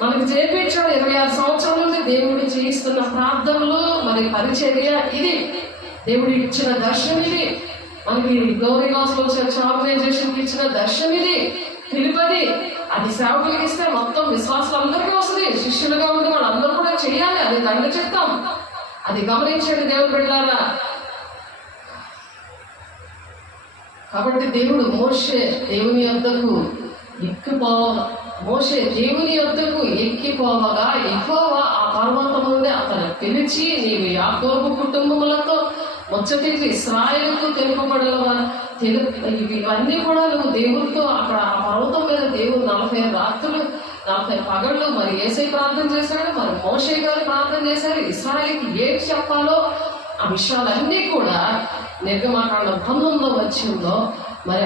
26 సంవత్సరాల నుండి దేవుడు చేయిస్తున్న ప్రార్థనలు, మరి పరిచర్య ఇది. దేవుడు ఇచ్చిన దర్శనం ఇది. మనకి గ్లోరీ గాస్పెల్ చర్చ్ ఆర్గనైజేషన్కి ఇచ్చిన దర్శనం ఇది, పిలుపది. అది సేవకులకి ఇస్తే మొత్తం విశ్వాసులందరికీ వస్తుంది. శిష్యులుగా ఉండి వాళ్ళందరూ కూడా చేయాలి. అది తండ్రి చెప్తాం. అది గమనించండి దేవుడు బిడ్డలారా. కాబట్టి దేవుడు మోషే దేవుని యొద్దకు ఎక్కిపోవగా యెహోవా ఆ పర్వతం నుండి అతను పిలిచి, నీవు యాకోబు కుటుంబములతో ముచ్చటికి ఇశ్రాయేలుకు ఇవన్నీ కూడా నువ్వు దేవుడితో అక్కడ ఆ పర్వతం మీద దేవుడు 40 రాత్రులు 40 పగళ్ళు మరి యేసై ప్రార్థన చేశాడు, మరి మోషే గారు ప్రార్థన చేశారు. ఇశ్రాయేలుకి ఏం చెప్పాలో ఆ విషయాలన్నీ కూడా నిర్గమకాండం 19లో వచ్చిందో మరి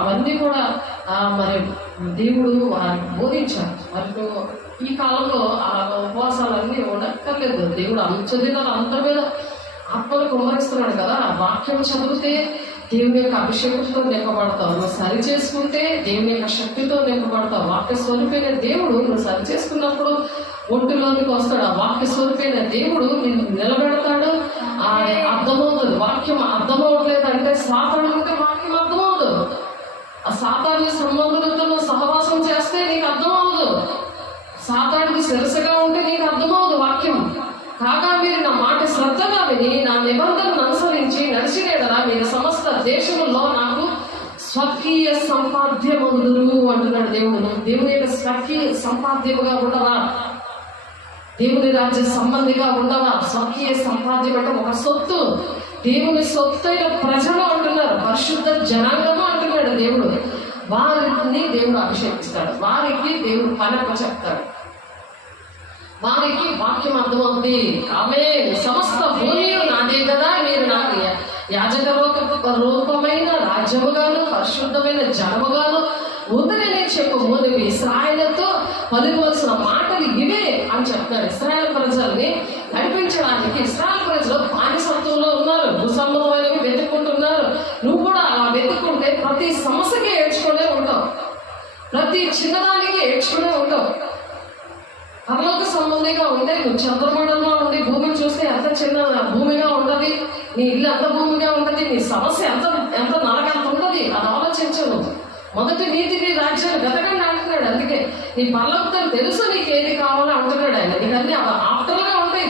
అవన్నీ కూడా మరి దేవుడు వారికి బోధించారు. మరి ఈ కాలంలో ఆ ఉపవాసాలన్నీ ఉండక్కర్లేదు. దేవుడు అంచదినాలు అందరి మీద ఆత్మను కుమ్మరిస్తున్నాడు కదా. వాక్యం చదివితే దేవుని యొక్క అభిషేకంతో నింపబడతావు. నువ్వు సరి చేసుకుంటే దేవుని యొక్క శక్తితో నింపబడతావు. వాక్య స్వరూపైన దేవుడు నువ్వు సరి చేసుకున్నప్పుడు ఒంటిలోనికి వస్తాడు. ఆ వాక్య స్వరూపైన దేవుడు నిన్ను నిలబెడతాడు. అర్థమవుతుంది. వాక్యం అర్థమవట్లేదు అంటే సాతాను ఉంటే వాక్యం అర్థమవుతుంది. ఆ సాతాను సంబంధులతో నువ్వు సహవాసం చేస్తే నీకు అర్థమవుదు. సాతానికి శిరసగా ఉంటే నీకు అర్థమవుదు వాక్యం. కాగా మీరు నా మాట శ్రద్ధగా విని నా నిబంధనను అనుసరించి నడిచినేడలా మీరు సమస్త దేశంలో నాకు స్వకీయ సంపాద్యముందురు అంటున్నాడు దేవుడు. దేవుని యొక్క స్వకీయ సంపాద్యముగా ఉండవా? దేవుని రాజ్య సంబంధిగా ఉండవా? స్వకీయ సంపాద్యం అంటే ఒక సొత్తు. దేవుని సొత్తు అయిన ప్రజలు అంటున్నారు, పరిశుద్ధ జనాంగము అంటున్నాడు దేవుడు. వారిని దేవుడు అభిషేకిస్తాడు, వారికి దేవుడు పనప్ప చెప్తాడు, వారికి వాక్యం అర్థమవుతుంది. ఆమేన్. సమస్త భూమి నాదే కదా, మీరు నాకు యాజక రూపమైన రాజ్యముగాను పరిశుద్ధమైన జనముగాను ఉందని చెప్పము. నువ్వు ఇశ్రాయేలుతో పలుకోవాల్సిన మాటలు ఇవే అని చెప్తాడు. ఇశ్రాయేలు ప్రజల్ని నడిపించడానికి ఇశ్రాయేలు ప్రజలు బానిసత్వంలో ఉన్నారు, భూసంబంధమైనవి వెతుక్కుంటున్నారు. నువ్వు కూడా అలా వెతుక్కుంటే ప్రతి సమస్యకి ఏడ్చుకునే ఉంటావు, ప్రతి చిన్నదానికి ఏడ్చుకునే ఉంటావు. పరలోక సంబంధిగా ఉంటే నువ్వు చంద్రమండలంలో ఉండి భూమిని చూస్తే ఎంత చిన్న భూమిగా ఉంటది, నీ ఇల్లు ఎంత భూమిగా ఉంటది, నీ సమస్య ఎంత ఎంత నరకంత ఉంటది. అది ఆలోచించను. మొదటి నీతిని రాజ్యాన్ని వెతకండి అంటున్నాడు. అందుకే నీ పరలోకం తెలుసు నీకు ఏది కావాలో అంటున్నాడు ఆయన. నీకు అన్ని ఆఫ్టర్గా ఉంటాయి.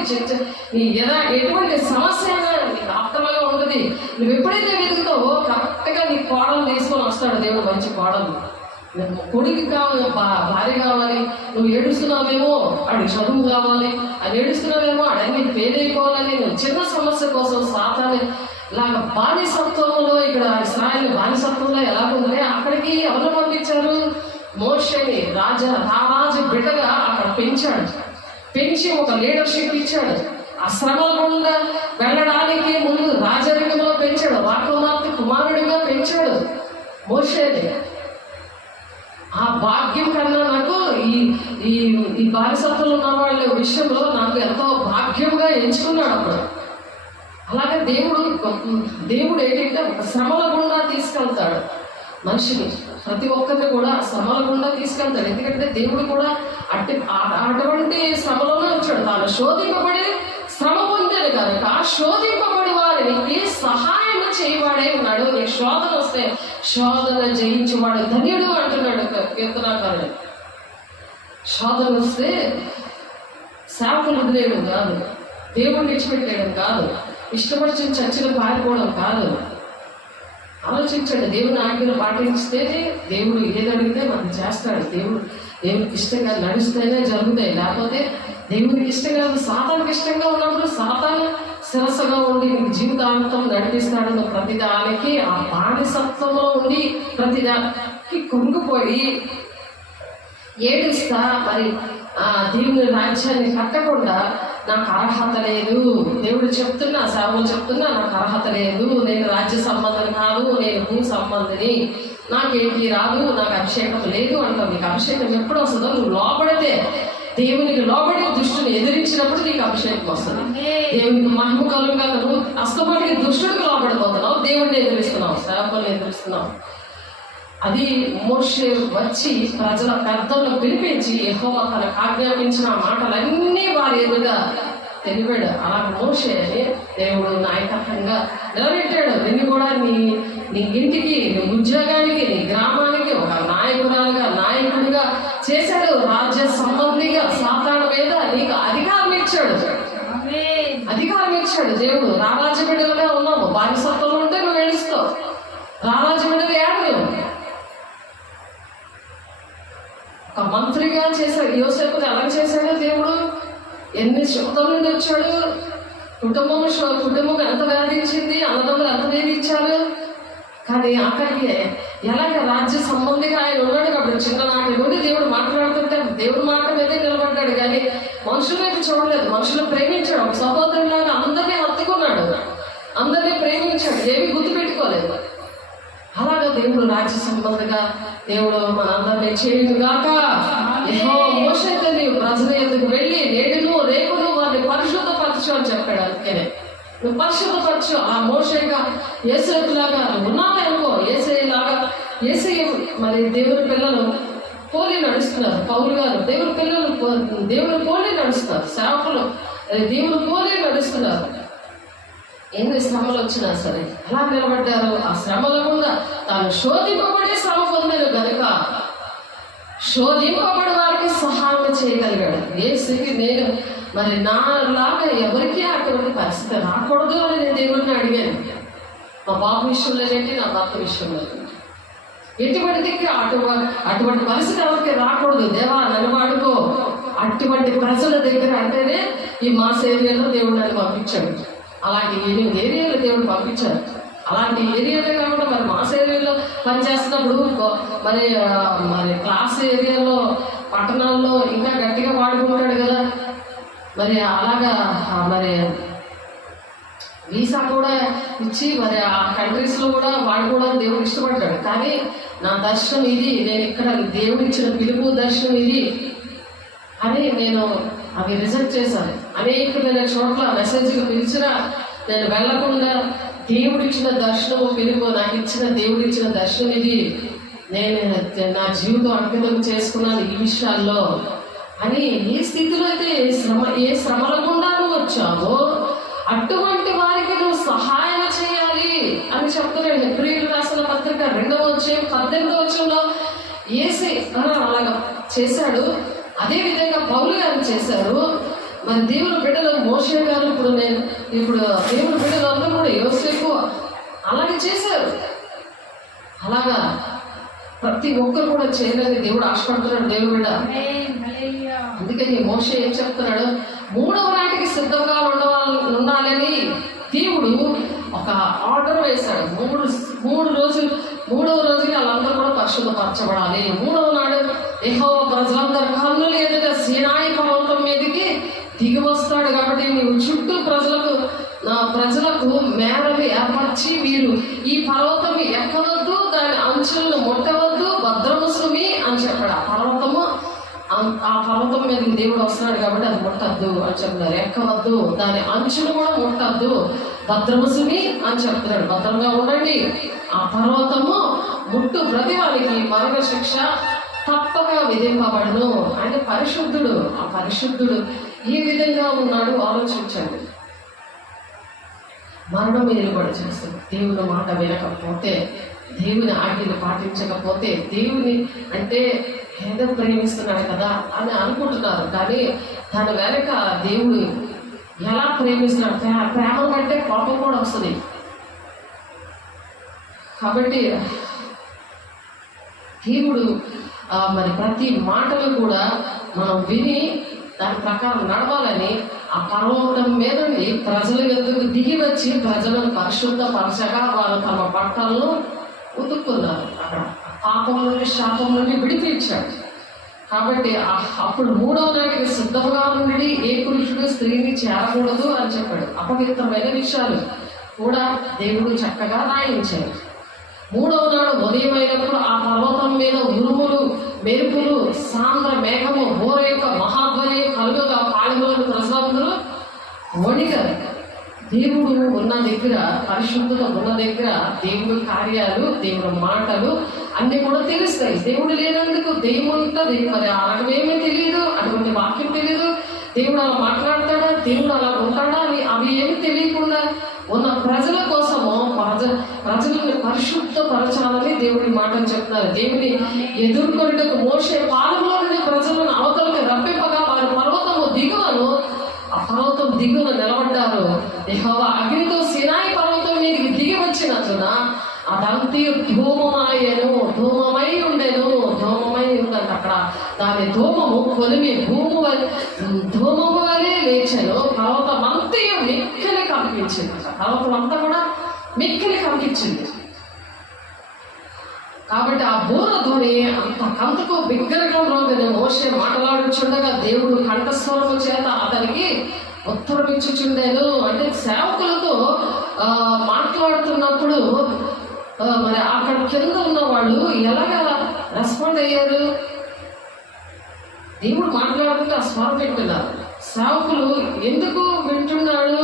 నీ ఎటువంటి సమస్య అయినా నీకు ఆఫ్టర్గా ఉంటుంది. నువ్వు ఎప్పుడైతే వెతుకుతావో కరెక్ట్గా నీ కోడలు తీసుకొని వస్తాడు దేవుడు. మంచి కోడలు, కొడుకు కావాలి, భార్య కావాలి. నువ్వు ఏడుస్తున్నావేమో ఆడికి చదువు కావాలి, అది ఏడుస్తున్నావేమో ఆడన్ని పేదైపోవాలని నువ్వు చిన్న సమస్య కోసం సాతాన్ని ఇలాగ బానిసత్వంలో, ఇక్కడ ఇశ్రాయేలు బానిసత్వంలో ఎలాగుంది, అక్కడికి ఎవరు పంపించారు? మోషేని రారాజు బిడ్డగా అక్కడ పెంచాడు. పెంచి ఒక లీడర్షిప్ ఇచ్చాడు. ఆ శ్రమల గుండా వెళ్ళడానికి ముందు రాజరికంలో పెంచాడు. రాకుమార్తె కుమారుడిగా పెంచాడు మోషేని. ఆ భాగ్యం కన్నా నాకు ఈ బానిసత్వంలో ఉన్న వాళ్ళ విషయంలో నాకు ఎంతో భాగ్యంగా ఎంచుకున్నాడు అప్పుడు. అలాగే దేవుడు ఏంటంటే ఒక శ్రమల గుండా తీసుకెళ్తాడు మనిషిని. ప్రతి ఒక్కరిని కూడా శ్రమల గుండా తీసుకెళ్తాడు. ఎందుకంటే దేవుడు కూడా అటువంటి శ్రమలోనే వచ్చాడు. తాను శోధింపబడి శ్రమ పొందాడు కనుక శోధింపబడి వారికి సహాయం చేయవాడే ఉన్నాడు. నీకు శోధన వస్తే శోధన జయించేవాడు ధన్యుడు అంటున్నాడు కీర్తనాకారుడు. శోధన వస్తే శాపలు వదిలేయడం కాదు, దేవుడిని విడిచిపెట్టేయడం కాదు, ఇష్టపడి చర్చలు పారిపోవడం కాదు. ఆలోచించండి. దేవుని ఆజ్ఞలు పాటిస్తేనే దేవుడు ఏది అడిగితే మనకు చేస్తాడు. దేవుడికి ఇష్టంగా నడిస్తేనే జరుగుతాయి. లేకపోతే దేవుడికి ఇష్టంగా, సాతానికి ఇష్టంగా ఉన్నప్పుడు సాతాను శిరస్సుగా ఉండి నీకు జీవితాంతం నడిపిస్తాడు. ప్రతిదానికి ఆ బానిసత్వంలో ఉండి ప్రతిదానికి కుంగిపోయి ఏడుస్తా మరి ఆ దేవుని రాజ్యాన్ని కట్టకుండా నాకు అర్హత లేదు, దేవుడు చెప్తున్నా, సేవలు చెప్తున్నా, నాకు అర్హత లేదు, నేను రాజ్య సంబంధం కాదు, నేను భూ సంబంధిని, నాకేంటి రాదు, నాకు అభిషేకం లేదు అంటావు. నీకు అభిషేకం ఎప్పుడు వస్తుందో నువ్వు లోపడితే, దేవునికి లోబడి దుష్టుని ఎదిరించినప్పుడు నీకు అభిషేకం వస్తుంది. దేవునికి మహిమ కలుగుగా నువ్వు అస్తమాటికి దుష్టుడికి లోబడిపోతున్నావు, దేవుడిని ఎదిరిస్తున్నావు, సేవకుల్ని ఎదిరిస్తున్నావు. అది మోషే వచ్చి ప్రజల పెద్దలను పిలిపించి యెహోవా తనకు ఆజ్ఞాపించిన మాటలన్నీ వారి ఎదురుగా తెలిపాడు. అలా మోషే దేవుడు నాయకత్వంగా నిలబెట్టాడు. నిన్ను కూడా నీ ఇంటికి, నీ ఉద్యోగానికి, నీ గ్రామానికి ఒక నాయకుడిగా చేశాడు. రాజ్య సంబంధిగా సాతాను మీద నీకు అధికారం ఇచ్చాడు. దేవుడు. రారాజ బిడ్డలుగా ఉన్నాము. బానిసత్వంలో ఉంటే నువ్వు ఏడుస్తావు. రారాజ బిడ్డలు ఏడలేవు. ఒక మంత్రిగా చేశాడు. యోసేపుని ఎలా చేశాడు దేవుడు? ఎన్ని శబ్దాల నుండి వచ్చాడు. కుటుంబం ఎంత వేధించింది, అన్నదమ్ములు ఎంత వేధించారు. కానీ అక్కడికి ఎలాగ రాజ్య సంబంధిగా ఆయన ఉన్నాడు కాబట్టి చిన్ననాటి నుండి దేవుడు మాట్లాడుతుంటే దేవుడు మాట మీదే నిలబడ్డాడు. కానీ మనుషుల వైపు చూడలేదు. మనుషులను ప్రేమించాడు. ఒక సహోదరులాగా అందరినీ హత్తుకున్నాడు, అందరినీ ప్రేమించాడు, ఏమి గుర్తుపెట్టుకోలేదు. అలాగా దేవుడు రాజ్య సంబంధంగా దేవుడు మనందరినీ చేయుగాక. మోషేతో నీవు ప్రజల ఎందుకు వెళ్ళి నేడును రేపును వారిని పరిశుద్ధపరచు అని చెప్పాడు. అందుకనే నువ్వు పరిశుద్ధపరచు. ఆ మోషేగా యేసేపులాగా ఉన్నావనుకో, యేసేలాగా మరి దేవుని పిల్లలు పోలి నడుస్తున్నారు. పౌలు గారు దేవుని పిల్లలు దేవుని పోలి నడుస్తున్నారు. సేవకులు దేవుని పోలి నడుస్తున్నారు. ఎన్ని శ్రమలు వచ్చినా సరే ఎలా నిలబడ్డారు? ఆ శ్రమల గుండా తాను శోధింపబడి శ్రమ పొందారు కనుక శోధింపబడి వారికి సహాయం చేయగలిగాడు. యేసుకి నేను మరి నాలాగా ఎవరికి అటువంటి పరిస్థితి రాకూడదు అని నేను దేవుడిని అడిగాను. మా బాబు విషయంలో ఏంటి, నా భర్త విషయంలో ఎటువంటికి అటువంటి పరిస్థితి ఎవరికి రాకూడదు. దేవా నన్ను వాడుకో. అటువంటి ప్రజల దగ్గర అంటేనే ఈ మాస్ ఏరియాలో దేవుడు నన్ను పంపించాడు. అలాంటి 8 ఏరియాలో దేవుడు పంపించారు. అలాంటి ఏరియాలో కాకుండా మరి మాస్ ఏరియాలో పనిచేస్తున్నప్పుడు మరి క్లాస్ ఏరియాలో పట్టణాల్లో ఇంకా గట్టిగా వాడుకుంటాడు కదా. మరి అలాగా మరి వీసా కూడా ఇచ్చి మరి ఆ కంట్రీస్లో కూడా వాడుకోవడం దేవుడు ఇష్టపడ్డాడు. కానీ నా దర్శనం ఇది, నేను ఇక్కడ దేవుడు ఇచ్చిన పిలుపు దర్శనం ఇది అని నేను అవి రిజెక్ట్ చేశాను. అనేకమైన చోట్ల మెసేజ్కి పిలిచినా నేను వెళ్లకుండా దేవుడిచ్చిన దర్శనము పిలుపు, నాకు ఇచ్చిన దేవుడిచ్చిన దర్శనం ఇది, నేను నా జీవితం అంకితం చేసుకున్నాను ఈ విషయాల్లో అని ఏ స్థితిలో అయితే ఏ శ్రమల గుండా నువ్వు వచ్చావో అటువంటి వారికి నువ్వు సహాయం చేయాలి అని చెప్తున్నాడు. హెబ్రీయులకు రాసిన పత్రిక 2వ అధ్యాయం 18వ వచనంలో యేసే అలాగా చేశాడు. అదే విధంగా పౌలు గారు చేశారు. మరి దేవుని బిడ్డలు మోషే గారు, ఇప్పుడు దేవుని బిడ్డలు అందరూ కూడా యోసేపు అలాగే చేశారు. అలాగా ప్రతి ఒక్కరు కూడా చేయాలని దేవుడు ఆశపడుతున్నాడు. దేవుడు బిడ్డ అందుకని మోషే ఏం చెప్తున్నాడు, 3వ నాటికి సిద్ధంగా ఉండాలని దేవుడు ఒక ఆర్డర్ వేశాడు. 3 రోజులకి వాళ్ళందరూ కూడా పరిశుద్ధపరచబడాలి. 3వ నాడు యెహోవా ప్రజలందరి కన్నులు ఎదుట సీనాయి పర్వతం మీదకి దిగి వస్తాడు. కాబట్టి నీవు చుట్టూ ప్రజలకు మేడలు ఏర్పరిచి మీరు ఈ పర్వతం ఎక్కవద్దు, దాని అంచులను ముట్టవద్దు, భద్రము సుమి అని చెప్పాడు. ఆ పర్వతం మీద దేవుడు వస్తున్నాడు కాబట్టి అది ముట్టద్దు అని చెప్తున్నారు. ఎక్కవద్దు, దాని అంచులు కూడా ముట్టద్దు, భద్రము సుమి అని చెప్తున్నాడు. భద్రంగా ఉండండి. ఆ పర్వతము ముట్టు ప్రతి వారికి మరణ శిక్ష తప్పక విధింపబడును. ఆయన పరిశుద్ధుడు. ఆ పరిశుద్ధుడు ఏ విధంగా ఉన్నాడు ఆలోచించండి. మరణం ఏలుబడి చేస్తుంది. దేవుని మాట వినకపోతే, దేవుని ఆజ్ఞలు పాటించకపోతే, దేవుని అంటే ఏదో ప్రేమిస్తున్నాడు కదా అని అనుకుంటున్నారు. కానీ దాని వెనక దేవుడు ఎలా ప్రేమిస్తున్నాడు, ప్రేమ కంటే కోపం కూడా వస్తుంది. కాబట్టి దేవుడు మరి ప్రతి మాటలు కూడా మనం విని దాని ప్రకారం నడవాలని ఆ పర్వతం మీద నుండి ప్రజల ఎదుగు దిగి వచ్చి ప్రజలను పరిశుద్ధపరచగా వాళ్ళు తమ బట్టలను ఉతుక్కున్నారు. అక్కడ పాపం నుండి శాపం నుండి విడిపించాడు. కాబట్టి అప్పుడు 3వ నాటికి సిద్ధంగా నుండి ఏ పురుషుడు స్త్రీని చేరకూడదు అని చెప్పాడు. అపవిత్రమైన విషయాలు కూడా దేవుడు చక్కగా రాయించాడు. 3వ నాడు ఉదయమైనప్పుడు ఆ పర్వతం మీద ఉరుములు, మెరుపులు, సాంద్ర మేఘము, బోర యొక్క మహాధ్వని కలుగుగా పాళెంలోని ప్రజలందరూ వణిగారు. దేవుడు ఉన్న దగ్గర, పరిశుద్ధత ఉన్న దగ్గర దేవుడి కార్యాలు, దేవుడి మాటలు అన్ని కూడా తెలుస్తాయి. దేవుడు లేనందుకు దెయ్యం ఉంటుంది, మరి అలాగేమీ తెలియదు, అటువంటి వాక్యం తెలియదు. దేవుడు అలా మాట్లాడతాడా, దేవుడు అలా ఉంటాడా అని అవి ఏమి తెలియకుండా ఉన్న ప్రజల కోసము ప్రజలను పరిశుద్ధపరచాలని దేవుడి మాటలు చెప్తున్నారు. దేవుని ఎదుర్కొనేటకు మోషే పాలెంలో నుండి ప్రజలను అవతలకు రప్పింపగా వారి పర్వతము దిగువను, ఆ పర్వతం దిగువన నిలబడ్డారు. యెహోవా అగ్నితో సీనాయి పర్వతం మీదకి దిగి వచ్చినందున అదంతా ధూమమాయను, ధూమమై ఉండెను. ధూమమై ఉందంట అక్కడ. దాని ధూమము కొలిమి ధూమము వలె లేచెను. పర్వతం అంతా మిక్కిలి కంపించింది. పర్వతం అంతా కూడా మిక్కిలి కంపించింది. కాబట్టి ఆ బూర ధ్వని అంత కంతకు బిగ్గరగా రోగని మోషే మాట్లాడుచుండగా దేవుడు కంఠస్వరము చేత అతనికి ఉత్తరమిచ్చుచుండెను. అంటే సేవకులతో మాట్లాడుతున్నప్పుడు మరి అక్కడ కింద ఉన్న వాళ్ళు ఎలాగా రెస్పాండ్ అయ్యారు? దేవుడు మాట్లాడుతుంటే ఆ స్వరం వింటున్నారు. సేవకులు ఎందుకు వింటున్నాడు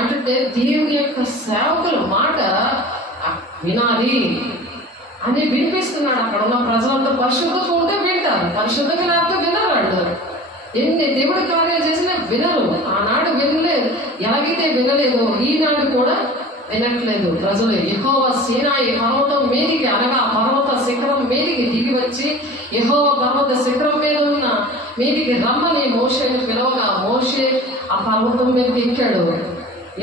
అంటే దేవుని యొక్క సేవకుల మాట వినాలి అని వినిపిస్తున్నాడు. అక్కడ ఉన్న ప్రజలంతా పరిశుద్ధంగా ఉంటే వింటారు, పరిశుద్ధంగా లేకపోతే వినరు. అంటారు ఎన్ని దేవుడి కార్యాలు చేసినా వినరు. ఆనాడు వినలేదు, ఎలాగైతే వినలేదు ఈనాడు కూడా వినట్లేదు ప్రజలు. యెహోవా సీనాయి పర్వతం మీదికి, అనగా పర్వత శిఖరం మీదికి దిగి వచ్చి యెహోవా పర్వత శిఖరం మీద ఉన్న మీదికి రమ్మని మోషేని పిలవగా మోషే ఆ పర్వతం మీదకి ఎక్కాడు.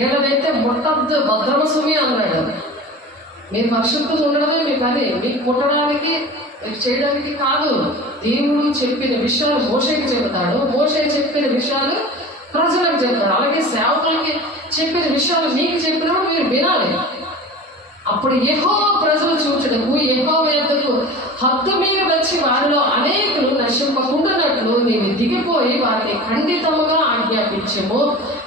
ఏడవైతే ముట్టద్దు, భద్రమ సుమి అన్నాడు. మీరు పరిశుద్ధంగా ఉండడమే మీ పని, మీకు పుట్టడానికి చేయడానికి కాదు. దేవుడు చెప్పిన విషయాలు మోషేకి చెబుతాడు, మోషే చెప్పిన విషయాలు ప్రజలకు చెప్తాడు. అలాగే సేవకులకి చెప్పిన విషయాలు మీకు చెప్పినప్పుడు మీరు వినాలి. అప్పుడు యెహోవా ప్రజలు చూచుటకు యెహోవా యొద్దకు హద్దు మీద వచ్చి వారిలో అనేకులు నశింపకుండానట్లు నీవు దిగిపోయి వారిని ఖండితముగా ఆజ్ఞాపించము.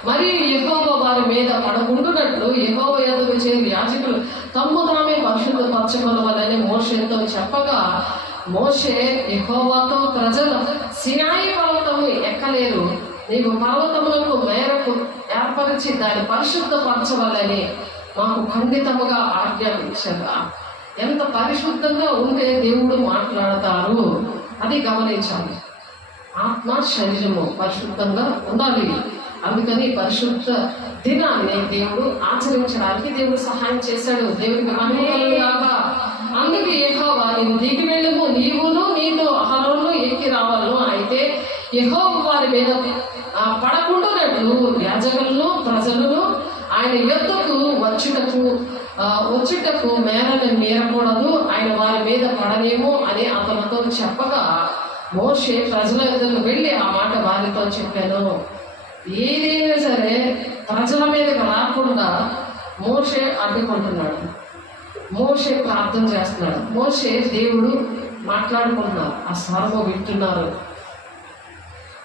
మరియు యెహోవా వారి మీద పడకుండునట్లు యెహోవా యొద్దకు చేరి యాజకులు తమ్ము తామే పరిశుద్ధపరచమని మోషేతో చెప్పగా మోషే యెహోవాతో ప్రజలు సీనాయి పర్వతము ఎక్కలేరు, నీవు పర్వతములకు మేరకు ఏర్పరిచి దాన్ని పరిశుద్ధపరచవలని మాకు ఖండితముగా ఆజ్ఞాపించగా. ఎంత పరిశుద్ధంగా ఉంటే దేవుడు మాట్లాడతారు అది గమనించాలి. ఆత్మ శరీరము పరిశుద్ధంగా ఉండాలి. అందుకని పరిశుద్ధ దినాన్ని దేవుడు ఆచరించడానికి దేవుడు సహాయం చేశాడు. దేవుడికి మహిమగాక. అందుకే యెహోవా నీవు దిగి వెళ్ళము, నీవును నీతో అహరోను ఎక్కి రావాలను. అయితే యెహోవా వారి మీద పడకుండానట్లు యాజకులను ప్రజలను ఆయన యొద్దకు వచ్చుటకు మేరని మీరకూడదు, ఆయన వారి మీద పడనేమో అని అతనితో చెప్పగా మోషే ప్రజల యొద్దకు వెళ్ళి ఆ మాట వారితో చెప్పాను. ఏదైనా సరే ప్రజల మీదకి రాకుండా మోషే అడ్డుకుంటున్నాడు. మోషే ప్రార్థన చేస్తున్నాడు. మోషే దేవుడు మాట్లాడుకుంటున్నారు, ఆ స్వరము వింటున్నారు.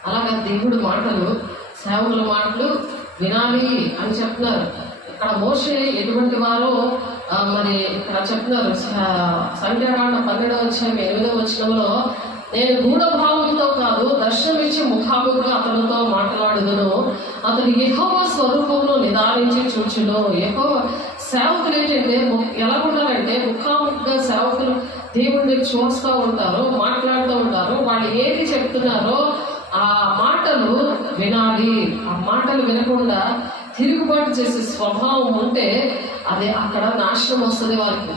అలాగా దేవుడు మాటలు, సేవకుల మాటలు వినాలి అని చెప్తున్నారు. ఇక్కడ మోషే ఎటువంటి వారో మరి ఇక్కడ చెప్తున్నారు. సంఖ్యాకాండ 12:8 నేను గూఢభావంతో కాదు దర్శనమిచ్చి ముఖాముఖిగా అతనితో మాట్లాడుదును, అతను యెహోవా స్వరూపంలో నిదానించి చూచును. యెహోవా సేవకులు ఏంటంటే ఎలా ఉండాలంటే ముఖాముఖిగా సేవకులు దేవుడిని చూస్తూ ఉంటారు, మాట్లాడుతూ ఉంటారు. వాళ్ళు ఏది చెప్తున్నారో ఆ మాటలు వినాలి. ఆ మాటలు వినకుండా తిరుగుబాటు చేసే స్వభావం ఉంటే అది అక్కడ నాశనం వస్తుంది వారికి.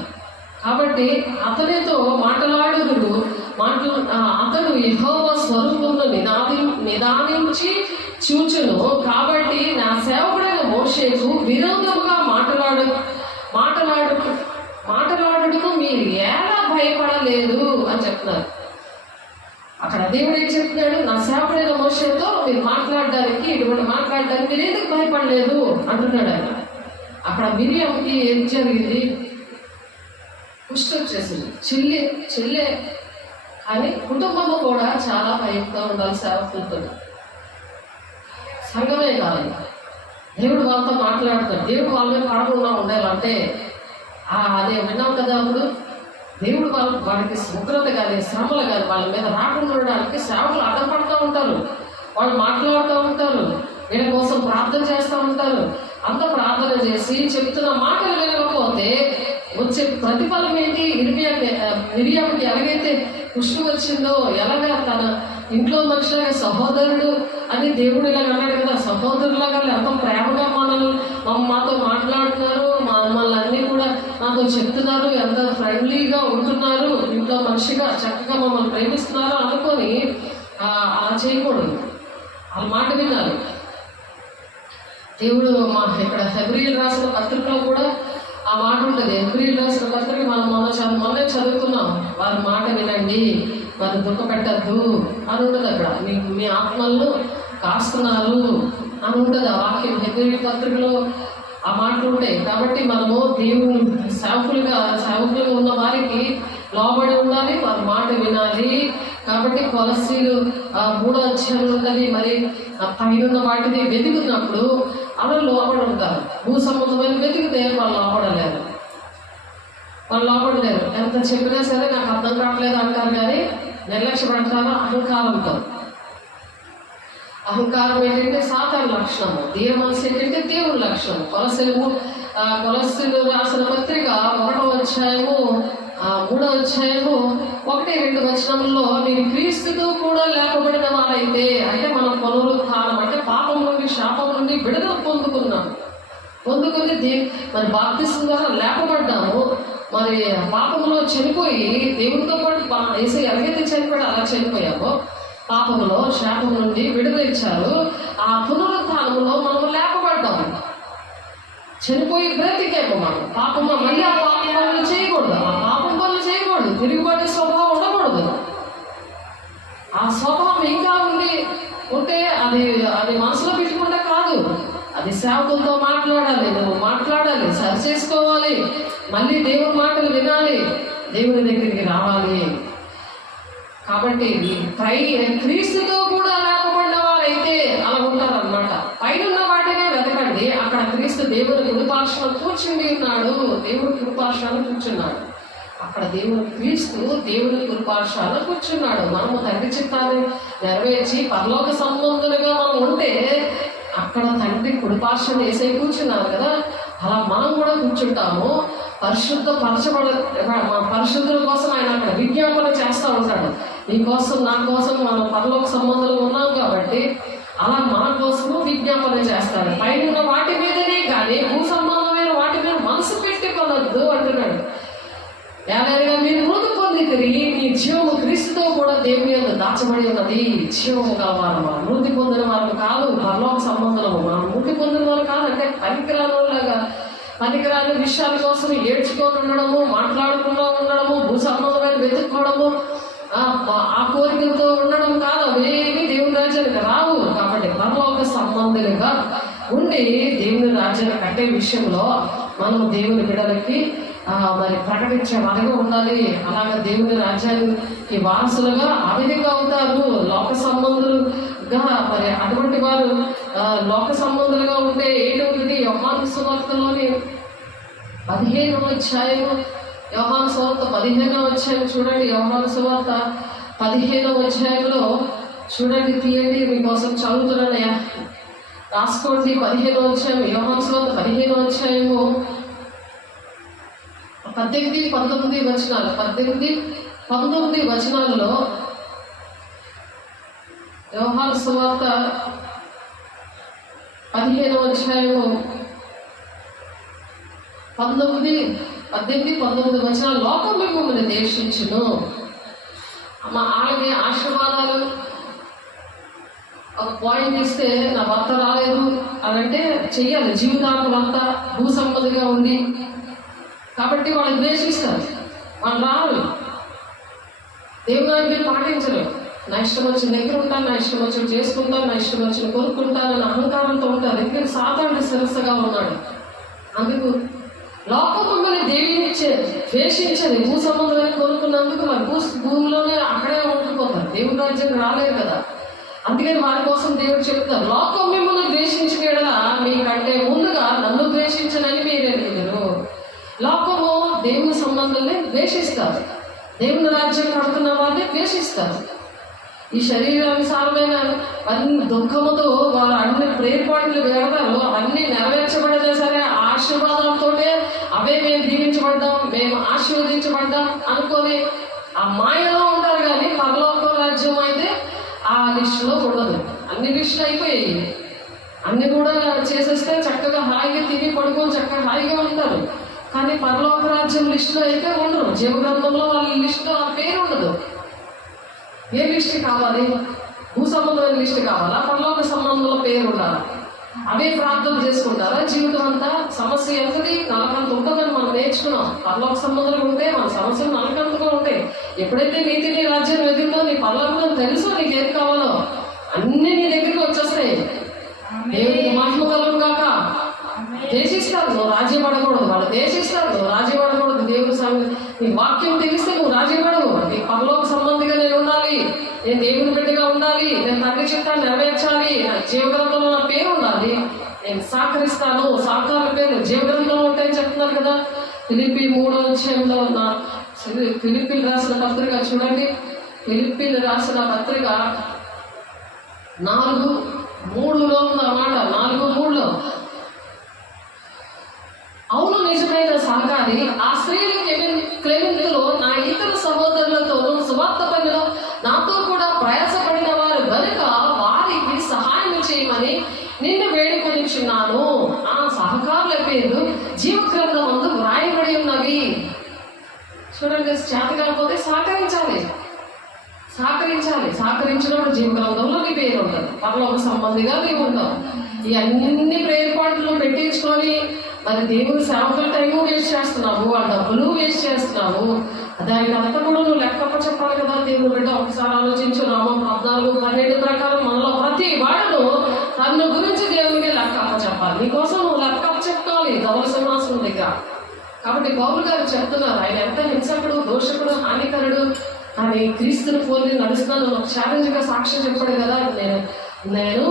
కాబట్టి అతనితో మాట్లాడుదుడు అతడు యెహోవా స్వరూపంలో నిదానించి చూచును. కాబట్టి నా సేవకుడైన మోషేకు విరోధముగా మాట్లాడుటకు మీరు ఎలా భయపడలేదు అని చెప్తున్నారు. అక్కడ దేవుడు ఏం చెప్తున్నాడు? నా సేవకుడైన మోషేతో మీరు మాట్లాడడానికి, ఇటువంటి మాట్లాడడానికి మీరు ఎందుకు భయపడలేదు అంటున్నాడు ఆయన. అక్కడ మిరియంకి ఏం జరిగింది? కుష్టి వచ్చేసింది. చెల్లె కానీ కుటుంబము కూడా చాలా భయంతో ఉండాలి. సేవకులతో సంఘమే కాదు, దేవుడు వాళ్ళతో మాట్లాడుతాడు. దేవుడు వాళ్ళ మీద పడకుండా ఉండాలంటే అదే విన్నాం కదా. అప్పుడు దేవుడు వాడికి ఉగ్రత కానీ శ్రమలు కానీ వాళ్ళ మీద రాకుండా ఉండడానికి సేవకులు అడ్డపడుతూ ఉంటారు. వాళ్ళు మాట్లాడుతూ ఉంటారు, వీళ్ళ కోసం ప్రార్థన చేస్తూ ఉంటారు. అంత ప్రార్థన చేసి చెప్తున్న మాటలు వినకపోతే వచ్చే ప్రతిఫలం ఏంటి? మిరియాకి ఎలాగైతే కుష్టి వచ్చిందో, ఎలాగా తన ఇంట్లో మనిషిలాగా సహోదరుడు అని దేవుడు ఇలాగ అన్నాడు కదా, సహోదరులాగా ఎంతో ప్రేమగా మాతో మాట్లాడుతున్నారు, మమ్మల్ని అన్నీ కూడా నాతో చెప్తున్నారు, ఎంత ఫ్రెండ్లీగా ఉంటున్నారు, ఇంట్లో మనిషిగా చక్కగా మమ్మల్ని ప్రేమిస్తున్నారు అనుకొని అలా చేయకూడదు. వాళ్ళ మాట వినాలి. దేవుడు ఇక్కడ హెబ్రీయులు రాసిన పత్రికలో కూడా ఆ మాట ఉంటుంది. హెబ్రీయులు రాసిన పత్రిక మనం మొన్నే చదువుకున్నాం. వారి మాట వినండి, వారిని దుఃఖపెట్టద్దు అని ఉంటుంది. అక్కడ మీ ఆత్మలను కాస్తున్నారు అని ఉంటుంది ఆ వాక్యం. హెబ్రీయుల పత్రికలో ఆ మాటలు ఉంటాయి. కాబట్టి మనము దేవుని సేవకులుగా ఉన్న వారికి లోబడి ఉండాలి, వారి మాట వినాలి. కాబట్టి కొలస్సీలు 3 ఉంటుంది. మరి పైన వాటిని వెతుకున్నప్పుడు అలా లోబడి ఉంటారు. భూ సంబంధమైన వెతికితే వాళ్ళు లోపడలేరు. ఎంత చెప్పినా సరే నాకు అర్థం కావట్లేదు అంటారు, కానీ నిర్లక్ష్య పడతారు. అహంకారం ఏంటంటే సాతాను లక్షణము, దీన మనసు ఏంటంటే దేవుని లక్షణము. కొలస్సీలు రాసిన పత్రిక 1:3-2 మీరు క్రీస్తుతో కూడా లేపబడిన వారైతే, అంటే మనం పునరుత్థానం అంటే పాపం నుండి శాపం నుండి విడుదల పొందుకుని మరి బాప్తిస్మం ద్వారా లేపబడ్డాము. మరి పాపంలో చనిపోయి దేవుడితో పాటు ఎలాగైతే చనిపోయాడో అలా చనిపోయామో, పాపంలో శాపం నుండి విడుదల ఇచ్చారు. ఆ పునరుత్థానంలో మనం లేపబడ్డాము, చనిపోయి బ్రతికేమో. మనం పాపంలో మళ్ళీ ఆ పాపం పనులు చేయకూడదు, తిరుగుబాటు స్వభావం ఉండకూడదు. ఆ స్వభావం ఇంకా ఉంటే అది మనసులో పెట్టుకుంటే కాదు. అది సేవకులతో మాట్లాడాలి, నువ్వు మాట్లాడాలి, సరి చేసుకోవాలి, మళ్ళీ దేవుని మాటలు వినాలి, దేవుని దగ్గరికి రావాలి. కాబట్టి క్రీస్తుతో కూడా లేకపోయిన వారైతే అలా ఉంటారన్నమాట. పైన వాటినే వెతకండి. అక్కడ క్రీస్తు దేవుని కుడిపార్శ్వన కూర్చుని ఉన్నాడు. దేవుడి కుడిపార్శ్వన కూర్చున్నాడు. అక్కడ క్రీస్తు దేవుని కుడిపార్శ్వన కూర్చున్నాడు. మనము తండ్రి చిత్తాన్ని నెరవేర్చి పరలోక సంబంధులుగా మనం ఉంటే అక్కడ తండ్రి కుడిపార్శ్వన వేసే కూర్చున్నారు కదా, అలా మనం కూడా కూర్చుంటాము. పరిశుద్ధుల కోసం ఆయన అక్కడ విజ్ఞాపన చేస్తూ ఉంటాడు. నీ కోసం నా కోసం మనం పరలోక సంబంధాలు ఉన్నాం కాబట్టి అలా మన కోసము విజ్ఞాపన చేస్తారు. పైన వాటి మీదనే కానీ భూ సంబంధమైన వాటి మీద మనసు పెట్టుకోవద్దు అంటున్నాడు. ఏలైనా మీరు మృతి పొందితిరి, మీ జీవము క్రీస్తుతో కూడా దేవుని యందు దాచబడి ఉన్నది. జీవము కావాలి. మనం మృతి పొందిన వారు కాదు, పరలోక సంబంధము. మనం మృతి పొందిన వారు కాదు అంటే పనికిరాని విషయాల కోసం ఏడ్చుకొని ఉండడము, మాట్లాడకుండా ఉండడము, భూ సంబంధమైన వెతుక్కోవడము, ఆ కోరికలతో ఉండడం కాదు. అవేమి దేవుని రాజ్యానికి రావు. కాబట్టి పరలోక సంబంధులుగా ఉండి దేవుని రాజ్యాన్ని కట్టే విషయంలో మనం దేవుని బిడ్డలకి మరి ప్రకటించే వారిగా ఉండాలి. అలాగే దేవుని రాజ్యానికి వారసులుగా ఆ విధంగా అవుతారు. లోక సంబంధులుగా మరి అటువంటి వారు లోక సంబంధులుగా ఉంటే ఏంటంటే యోహాను సువార్తలోని 15వ అధ్యాయము, యోహాను సువార్త 15వ అధ్యాయం చూడండి. యోహాను సువార్త 15వ అధ్యాయంలో చూడండి, తీయండి, మీకోసం చదువుతున్నానయ్యా, రాసుకోండి. 15వ అధ్యాయం, యోహాను సువార్త 15వ అధ్యాయము 18, 19 వచనాలు. 18, 19 వచనాల్లో యోహాను సువార్త 15వ అధ్యాయము 18, 19 వచనాలు. లోకం మిమ్మల్ని ద్వేషించును. అలాగే ఆశీర్వాదాలు ఒక పాయింట్ ఇస్తే నా భర్త రాలేదు అని అంటే చెయ్యాలి. జీవితాంతం అంతా భూ సంపదగా ఉంది కాబట్టి వాళ్ళు ద్వేషిస్తారు, వాళ్ళు రారు, దేవుని మీరు పాటించరు. నా ఇష్టం వచ్చిన దగ్గర ఉంటాను, నా ఇష్టం వచ్చిన చేసుకుంటాను, నా ఇష్టం వచ్చిన కొనుక్కుంటానని అహంకారంతో ఉంటారు. ఎందుకంటే సాతానుడు శిరస్సుగా ఉన్నాడు. అందుకు లోకం మిమ్మల్ని ద్వేషించదు. భూ సంబంధమైన కొనుక్కున్నందుకు వారు భూమిలోనే అక్కడే ఉండిపోతారు, దేవుని రాజ్యం రాలేదు కదా. అందుకని వారి కోసం దేవుడు చెప్తారు, లోకం మిమ్మల్ని ద్వేషించగలరా మీకంటే ముందుగా నన్ను ద్వేషించనని మీరెరుగుదురు. లోకము దేవుని సంబంధాన్ని ద్వేషిస్తారు, దేవుని రాజ్యం కడుతున్న వారిని ద్వేషిస్తారు. ఈ శరీరానుసారమైన అన్ని దుఃఖముతో వాళ్ళు అన్ని ప్రేర్పాట్లు పెడతారు. అవన్నీ నెరవేర్చబడినా సరే ఆశీర్వాదాలతోటే అవే మేము దీవించబడ్డాం, మేము ఆశీర్వదించబడ్డాం అనుకొని ఆ మాయలో ఉంటారు. కానీ పరలోక రాజ్యం అయితే ఆ లిస్టులో ఉండదు. అన్ని లిస్టులు అయిపోయాయి, అన్ని కూడా చేసేస్తే చక్కగా హాయిగా తిని పడుకొని చక్కగా హాయిగా ఉంటారు. కానీ పరలోక రాజ్యం లిస్టులో అయితే ఉండరు. జీవగ్రంథంలో వాళ్ళ లిస్టులో ఆ పేరు ఉండదు. ఏ లిస్ట్ కావాలి? భూ సంబంధమైన లిస్ట్ కావాలా? పరలోక సంబంధంలో పేరు ఉండాలా? అవే ప్రార్థన చేసుకుంటారా జీవితం అంతా? సమస్య ఎంతది? నలకంత ఉంటుందని మనం నేర్చుకున్నాం. పరలోక సంబంధాలు ఉంటే మన సమస్యలు నలకంతగా ఉంటాయి. ఎప్పుడైతే నీతిని రాజ్యం ఎదుగుతో నీ పరలోకం తెలుసో నీకేది కావాలో అన్ని నీ దగ్గరికి వచ్చేస్తాయి. దేవుడికి మహిమ కలుగు కాక. దేశిస్తారు, నువ్వు రాజ్యపడకూడదు. వాళ్ళు దేశిస్తారు, నువ్వు రాజ్యపడకూడదు. దేవుడి నీ వాక్యం తెలిస్తే నువ్వు రాజ్యపడవు. నీ పరలోక సంబంధిగా నేను ఉండాలి, నేను దేవుని బిడ్డగా ఉండాలి, నేను తండ్రి చిత్తాన్ని నెరవేర్చాలి, నా జీవగ్రంథంలో నా పేరు ఉండాలి, నేను సహకరిస్తాను. సహకార పేరు జీవగ్రంథంలో ఉంటాయని చెప్తున్నారు కదా. ఫిలిప్పీ 3వ అధ్యాయంలో ఫిలిప్పీలు రాసిన పత్రిక చూడండి. ఫిలిప్పీలు రాసిన పత్రిక 4:3లో ఉందన్నమాట. 4:3లో అవును, నిజమైన సహకారి ఆ స్త్రీలు క్లెమెంతులో నా ఇతర సహోదరులతోనూ సువార్త పనిలో నాతో కూడా ప్రయాసపడిన వారు గనుక వారికి సహాయం చేయమని నిన్ను వేడుకొనిచున్నాను. ఆ సహకారుల పేరు జీవగ్రంథం ముందు వ్రాయబడి ఉన్నవి. చూడండి, చేత కాకపోతే సహకరించినప్పుడు జీవగ్రంథంలో నీ పేరు ఉంటుంది, పరలోక సంబంధిగా నీవు ఉంటావు. ఈ అన్ని ప్రేర్పాట్లు పెట్టించుకొని మరి దేవుని సేవకుల టైము వేస్ట్ చేస్తున్నావు, ఆ డబ్బులు వేస్ట్ చేస్తున్నావు. దానికి అంతా కూడా నువ్వు లెక్కప్ప చెప్పాలి కదా. దేవుని బిడ్డ ఒకసారి ఆలోచించు. నామం 14:12 ప్రకారం మనలో ప్రతి వాడును తన గురించి దేవునికి లెక్కప్ప చెప్పాలి. నీకోసం నువ్వు లెక్కప్ప చెప్పుకోవాలి ధవల సింహాసనం దగ్గర. కాబట్టి పౌలు గారు చెప్తున్నారు, ఆయన ఎంత హింసకుడు, దోషకుడు, హానికరుడు, కానీ క్రీస్తుని పోలి నడుస్తున్నాను. ఒక ఛాలెంజ్గా సాక్ష్యం చెప్పాడు కదా, నేను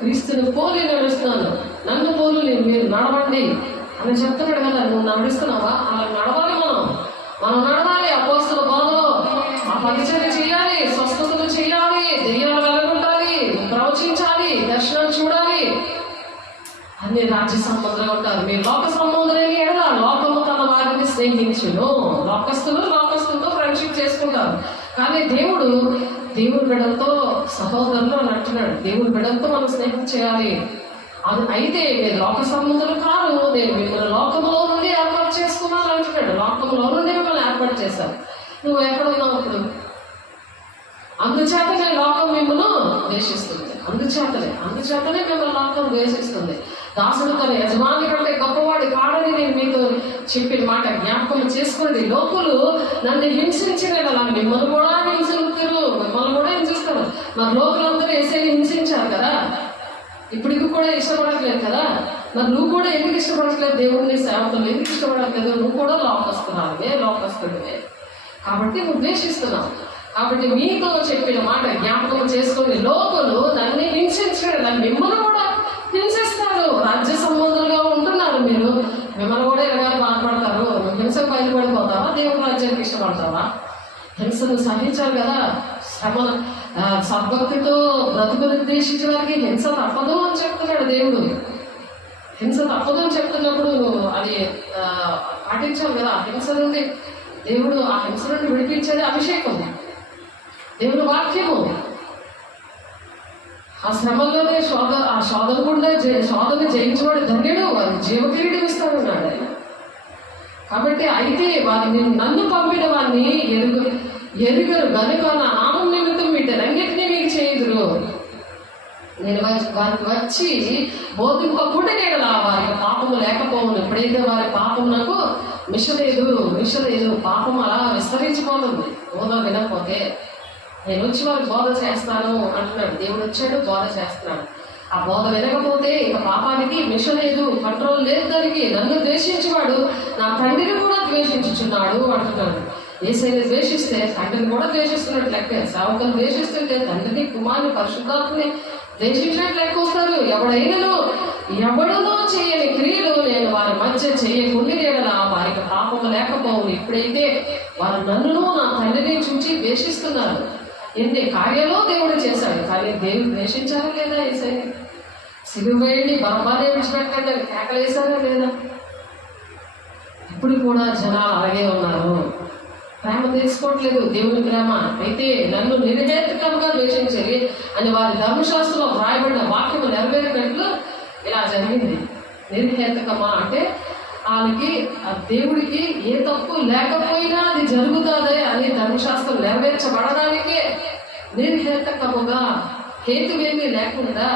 క్రీస్తుని పోలి నడుస్తున్నాను, నన్ను పోలు మీరు నడవండి అని చెప్తున్నాడు కదా. నువ్వు నడుస్తున్నావా? అలా నడవాలి. మనం నడవాలి. అపోస్తల బోధలో ఆ పరిచయం చేయాలి, స్వస్థతలు చేయాలి, దెయ్యాలు వెలగొట్టాలి, ప్రవచించాలి, దర్శనాలు చూడాలి. అన్ని రాజ్య సంబంధాలు ఉంటారు. మీరు లోక సంబంధులని ఎడలా లోకము తన వారిని స్నేహించును. లోకస్తులతో ఫ్రెండ్షిప్ చేసుకుంటారు, కానీ దేవుని బిడ్డలతో సహోదరులు అని అంటున్నాడు. దేవుని బిడ్డలతో మనం స్నేహం చేయాలి. అది అయితే మీరు లోక సంబంధులు కాదు, నేను మిమ్మల్ని లోకంలో నుండి ఏర్పాటు చేసుకున్నాను అంటున్నాడు. లోకంలో నుండి మిమ్మల్ని ఏర్పాటు చేశాను. నువ్వు ఎక్కడ ఉన్నావు ఇప్పుడు? అందుచేతనే లోకం మిమ్మల్ని ద్వేషిస్తుంది. అందుచేతనే మిమ్మల్ని లోకం ద్వేషిస్తుంది. దాసుడు తన యజమాని కంటే గొప్పవాడు కాడని నేను మీతో చెప్పిన మాట జ్ఞాపకం చేసుకోండి. లోకులు నన్ను హింసించిన కదా, మిమ్మల్ని కూడా హింసిస్తారు, మిమ్మల్ని కూడా హింసిస్తారు. మరి లోకులందరూ యేసుని హింసించారు కదా, ఇప్పటికి కూడా ఇష్టపడట్లేదు కదా. మరి నువ్వు కూడా ఎందుకు ఇష్టపడట్లేదు? దేవుడిని సేవకులు ఎందుకు ఇష్టపడట్లేదు? నువ్వు కూడా లోకస్తుడివే కాబట్టి నువ్వు ద్వేషిస్తున్నావు. కాబట్టి మీతో చెప్పిన మాట జ్ఞాపకం చేసుకొని, లోకులు నన్ను హింసించారు, మిమ్మల్ని కూడా హింసిస్తారు. రాజ్య సంబంధులుగా ఉంటున్నారు మీరు, మిమ్మల్ని కూడా ఎలాగా బాధపడతారు. నువ్వు హింసకు బయలుపడిపోతావా? దేవుని రాజ్యానికి ఇష్టపడతావా? హింసను సహించాలి కదా. శ్రమ సద్భక్తితో బ్రతుకు నిర్దేశించే వారికి హింస తప్పదు అని చెప్తున్నాడు దేవుడు. హింస తప్పదు అని చెప్తున్నప్పుడు అది పాటించాలి కదా. హింస నుండి దేవుడు, ఆ హింస నుండి విడిపించేది అభిషేకం, దేవుని వాక్యము. ఆ శ్రమంలోనే ఆ శోధన గుండా శోధన జయించేవాడు ధన్యుడు, వారి జీవకిరీటం ఇస్తానన్నాడు ఆయన. కాబట్టి అయితే వారిని నన్ను పంపిన వారిని ఎరుగరు కనుక నా నామం నిమిత్తం వీటన్నిటినీ మీకు చేయుదురు. నేను వారికి వచ్చి బోధింపకుండానేలా వారికి పాపము లేకపోవును. ఎప్పుడైతే వారి పాపం నాకు మిషలేదు పాపం అలా విస్తరించిపోతుంది. బోధ వినకపోతే నేను వచ్చి వారికి బోధ చేస్తాను అంటున్నాడు. దేవుడు వచ్చాడు, బోధ చేస్తున్నాడు. ఆ బోధ వినకపోతే ఇక పాపానికి మిషలేదు, కంట్రోల్ లేదు దానికి. నన్ను ద్వేషించేవాడు నా తండ్రిని కూడా ద్వేషించుచున్నాడు అంటున్నాడు. యేసయ్యని ద్వేషిస్తే తండ్రిని కూడా ద్వేషిస్తున్నట్టు లెక్క. సేవకులు ద్వేషిస్తుంటే తండ్రిని, కుమారుని, పరిశుద్ధాత్మని ద్వేషించినట్టు లెక్క వస్తారు. ఎవడునో చేయని క్రియలు నేను వారి మధ్య చేయకుండా వారికి పాపము లేకపోవును. ఇప్పుడైతే వారు నన్నును నా తండ్రిని చూచి ద్వేషిస్తున్నారు. ఎన్ని కార్యాలు దేవుడు చేశాడు, కానీ దేవుడు ద్వేషించారా లేదా? యేసయ్య సిలువ వేయండి, బరబ్బానే విడిచిపెట్టండి అని కేకలేశారా లేదా? ఇప్పుడు కూడా జనాలు అలాగే ఉన్నారు, ప్రేమ తీసుకోవట్లేదు దేవుని ప్రేమ. అయితే నన్ను నిర్హేతుకంగా ద్వేషించాలి అని వారి ధర్మశాస్త్రంలో వ్రాయబడిన వాక్యము నెరవేరినట్లు ఇలా జరిగింది. నిర్హేతుకమా అంటే వాళ్ళకి ఆ దేవుడికి ఏ తప్పు లేకపోయినా అది జరుగుతుంది అని ధర్మశాస్త్రం నెరవేర్చబడడానికే నిర్హేతుకముగా, హేతువేమీ లేకుండా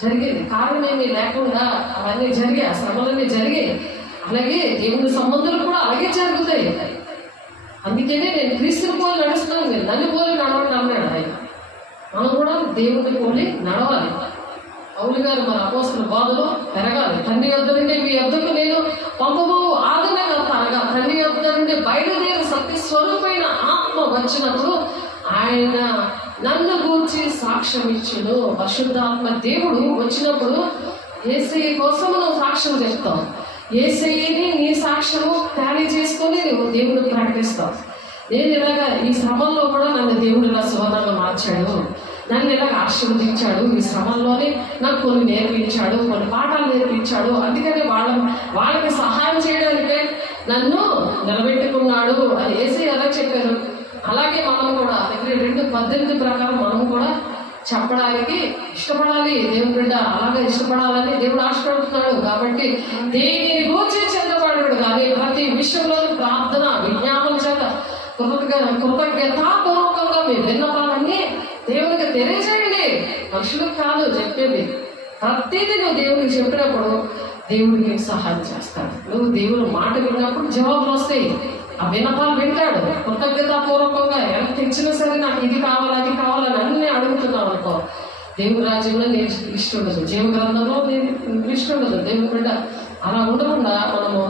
జరిగింది, కారణమేమీ లేకుండా అవన్నీ జరిగాయి, ఆ శ్రమలన్నీ జరిగాయి. అలాగే దేవుని సంబంధాలు కూడా అలాగే జరుగుతాయి. అందుకనే నేను క్రీస్తుని పోలి నడుస్తున్నాను, మీరు నన్ను పోలి నడవండి అన్నాడు ఆయన. మనం కూడా దేవుని పోలి నడవాలి. పౌలు గారు మన అపోస్తల బోధలో పెరగాలి. తండ్రి యొద్ద నుండి మీ యొద్దకు నేను పంపబో ఆదరణకర్త అనగా తండ్రి యొద్ద నుండి బయలుదేరి సత్య స్వరూపమైన ఆత్మ వచ్చినప్పుడు ఆయన నన్ను గూర్చి సాక్ష్యం ఇచ్చును. పరిశుద్ధాత్మ దేవుడు వచ్చినప్పుడు యేసయ్య కోసం నువ్వు సాక్ష్యం చెప్తావు. యేసయ్యని నీ సాక్ష్యము టాలీ చేసుకొని నువ్వు దేవుడిని ప్రకటిస్తావు. నేను ఇలాగా ఈ శ్రమంలో కూడా నన్ను దేవుడు ఇలా సువర్ణంగా మార్చాడు, నన్ను ఇలాగ ఆశీర్వదించాడు, ఈ శ్రమంలోనే నాకు కొన్ని నేర్పించాడు, కొన్ని పాఠాలు నేర్పించాడు, అందుకని వాళ్ళకి సహాయం చేయడానికే నన్ను నిలబెట్టుకున్నాడు అని యేసయ్య ఎలా చెప్పారు. అలాగే మనం కూడా దగ్గర 2:18 ప్రకారం మనం కూడా చెప్పడానికి ఇష్టపడాలి. దేవుని బిడ్డ అలాగే ఇష్టపడాలని దేవుడు ఆశపడుతున్నాడు. కాబట్టి దేనిని గూర్చి చెందబడాడు కానీ ప్రతి విషయంలో ప్రార్థన విజ్ఞాపన చేత కృతజ్ఞతాపూర్వకంగా మీ విన్నపాలన్నీ దేవునికి తెలియజేయండి. మనుషులకు కాదు చెప్పేది, ప్రతిదీ నువ్వు దేవునికి చెప్పినప్పుడు దేవుడికి సహాయం చేస్తాడు. నువ్వు దేవుని మాట విన్నప్పుడు జవాబులు వస్తాయి, ఆ విన్నపాలు వింటాడు. కృతజ్ఞతాపూర్వకంగా ఎంత తెచ్చినా సరే నాకు ఇది కావాలి అది కావాలని అన్నీ అడుగుతున్నావు అనుకో, దేవుని రాజ్యంలో నేను ఇష్టం ఉండదు, జీవ గ్రంథంలో నేను ఇష్టం ఉండదు. దేవుని బిడ్డ అలా ఉండకుండా మనము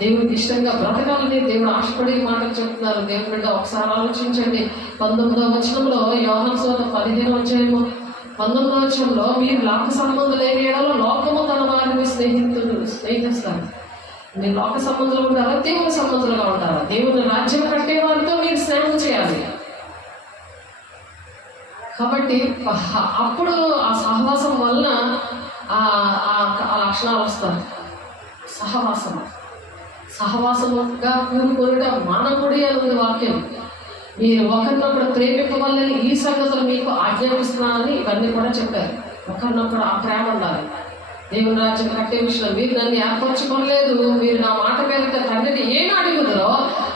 దేవునికి ఇష్టంగా బ్రతకాలని దేవుడు ఆశపడే మాటలు చెప్తున్నారు. దేవుని బిడ్డ ఒకసారి ఆలోచించండి. 19వ వచనంలో యోహాను సువార్త 15వ అధ్యాయము 19వ వచనంలో మీరు లోక సంబంధులు లేని ఎడలో లోకము తన వారిని స్నేహిస్తారు. మీరు లోక సంబంధులు ఉంటారా, దేవుని సంబంధులుగా ఉంటారా? దేవుని రాజ్యం కట్టే వారితో మీరు స్నేహం చేయాలి. కాబట్టి అప్పుడు ఆ సహవాసం వలన ఆ లక్షణాలు వస్తాయి. సహవాసముగా కూడుకొనుట మానకుడి అని ఉంది వాక్యం. మీరు ఒకరినొకడు ప్రేమింపవాలని ఈ సంగతులు మీకు ఆజ్ఞాపిస్తున్నానని ఇవన్నీ కూడా చెప్పారు. ఒకరినొకడు ఆ ప్రేమ ఉండాలి. దేవుని రాజ్యం కట్టే విషయంలో మీరు నన్ను ఏర్పరచుకోలేదు, మీరు నా మాట పేరుతో తండ్రిని ఏమి అడుగుదరో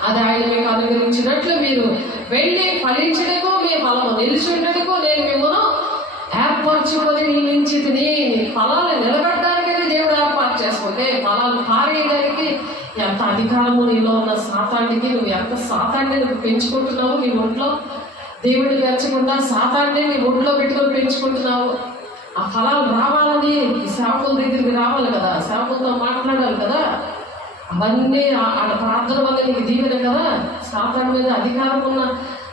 అది ఆయన మీకు అనుగ్రహించినట్లు మీరు వెళ్ళి ఫలించడకు, మీ ఫలము నిలిచి ఉండటకు నేను మిమ్మల్ని ఏర్పరచుకొని నియమించి తిని ఫలాలు నిలబెట్టడానికైతే దేవుడు ఏర్పాటు చేసుకుంటే ఫలాలు పారేయడానికి ఎంత అధికారము నీలో ఉన్న సాతానికి, నువ్వు ఎంత సాతాన్ని నువ్వు పెంచుకుంటున్నావు నీ ఒంట్లో. దేవుడిని పెంచకుండా సాతాన్ని నీ ఒంట్లో పెట్టుకొని పెంచుకుంటున్నావు. ఆ ఫలాలు రావాలని సేవకుల దగ్గరికి రావాలి కదా, సేవకులతో మాట్లాడాలి కదా. అవన్నీ ఆ ప్రార్థన వల్ల నీకు దీవెన కదా. సాతాను మీద అధికారం ఉన్న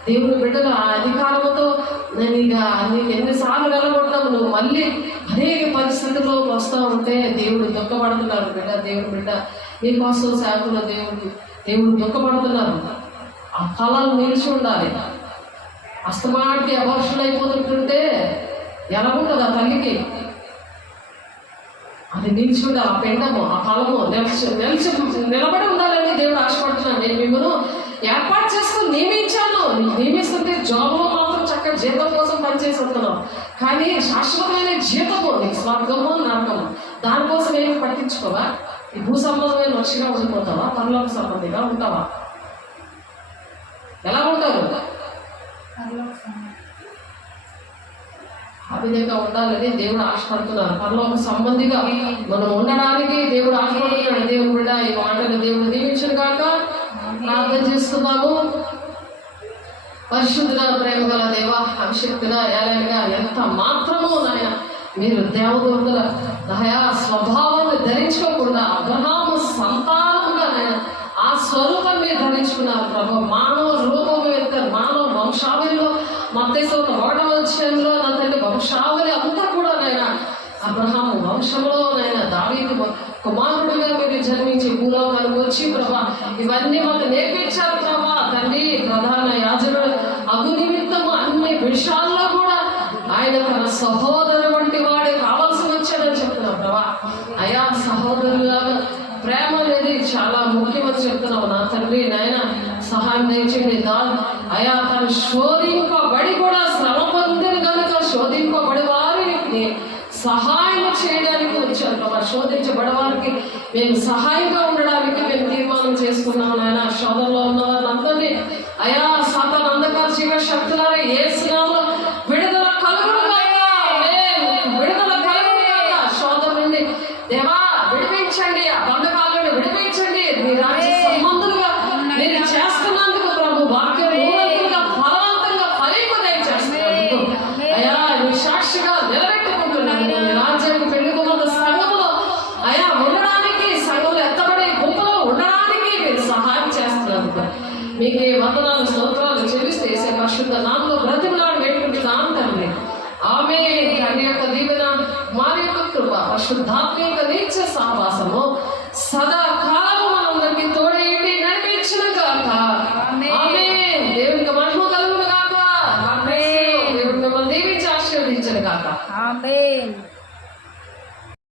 దేవుని బిడ్డలు ఆ అధికారంతో నేను ఇక నీకు ఎన్నిసార్లు వెళ్ళగొట్టావు, నువ్వు మళ్ళీ అనేక పరిస్థితుల్లో వస్తూ ఉంటే దేవుడు దుఃఖపడుతున్నారు. దేవుని బిడ్డ నీకోసం సేవకుల దేవుడు దుఃఖపడుతున్నారు. ఆ ఫలాలు నిలిచి ఉండాలి. అస్తమాటికి అవర్షులు అయిపోతుంటుంటే ఎలా ఉంటుంది ఆ తల్లికి? అది నిలిచి ఉండాలి. ఆ పెండము, ఆ ఫలము నిలబడి ఉండాలని దేవుడు ఆశపడుతున్నాను. నేను మిమ్మల్ని ఏర్పాటు చేసుకుని నియమించాను. నియమిస్తుంటే జాబ్లో మాత్రం చక్కగా జీతం కోసం పనిచేసి ఉంటున్నావు, కానీ శాశ్వతమైన జీతము నీకు స్వర్గము నరకము. దానికోసం ఏమి పట్టించుకోవా? ఈ భూ సంబంధమైన వచ్చిగా ఉండిపోతావా? పరలోక సంబంధిగా ఉంటావా? ఎలా ఉంటారు? ఆ విధంగా ఉండాలని దేవుడు ఆశపడుతున్నారు. పరలోక సంబంధిగా మనం ఉండడానికి దేవుడు ఆశపడుతున్నాడు. దేవుడు కూడా ఈ మాటలు దేవుడు దీవించను కాక ప్రార్థన చేస్తున్నాము. పరిశుద్ధుల ప్రేమ గల దేవ, అభిషక్తుల ఏలైనగా ఎంత మాత్రమో నాయన మీరు దేవదూతల దయా స్వభావాన్ని ధరించుకోకుండా అబ్రహాము సంతానముగా నాయన ఆ స్వరూపం మీరు ధరించుకున్నారు ప్రభు. మానవ రూపము యొక్క మానవ వంశావళిలో మత్తయి 1వ అధ్యాయంలో నా తండ్రి వంశావళి అంతా కూడా నాయన అబ్రహాము వంశంలో నాయన దావీదు కుమారుడిగా మీరు జన్మించి భూలోకానికి వచ్చి ప్రభా ఇవన్నీ మాకు నేర్పించారు ప్రభా. తండ్రి ప్రధాన యాజకుడు అగు నిమిత్తము అన్ని విషయాల్లో కూడా ఆయన తన సహోదరు వంటి వాడే కావాల్సి వచ్చాడని చెప్తున్నావు ప్రభా. అయా సహోదరులాగా ప్రేమ అనేది చాలా ముఖ్యమని చెప్తున్నావు నా తండ్రి. నాయన సహాయం దయచేయండి. అయా తను శోధింపబడి కూడా శ్రమ పొందిన కనుక శోధింపబడి వారికి సహాయం చేయడానికి వచ్చారు ప్రభా. శోధించబడవారికి మేము సహాయంగా ఉండడానికి మేము తీర్మానం చేసుకున్నాము నాయన. శోధనలో ఉన్న వారందరినీ అయా సాతాను అంధకార చీకటి శక్తులారా యేసునామములో విడుదల కలుగునుగాక, విడుదల కలుగునుగాక. శోధన నుండి దేవా విడిపించండి, ఆ బంధకాలను విడిపించండి. మీ రాజ్య సంబంధులుగా మీరు చేస్తున్నందుకు ప్రభు వాక్యం మూలంగా ఫలవంతంగా ఫలింపదయ చేస్తున్నందుకు అయా నీ సాక్షిగా నిలబెట్టుకుంటున్నాను. మీ రాజ్యానికి పెళ్లికున్న సంఘంలో అయా ఉండడానికి, సంఘంలో ఎత్తబడే గుంపులో ఉండడానికి మీరు సహాయం చేస్తున్నందుకు మీకే వందనాలు స్తోత్రాలు చెల్లిస్తే పరిశుద్ధ నామములో బ్రతిమలాడి వేడుకుంటున్నాను తండ్రి. ఆమేన్. తండ్రి యొక్క దీవెన, వారి యొక్క కృప, పరిశుద్ధాత్మ యొక్క నిత్య సహవాసము సదాకాలము మనందరికీ తోడేయండి నడిపించును గాక. ఆమేన్. దేవునికి మహిమ కలుగును గాక. దేవుడు మిమ్మల్ని దీవించి ఆశీర్వదించును గాక. ఆమేన్.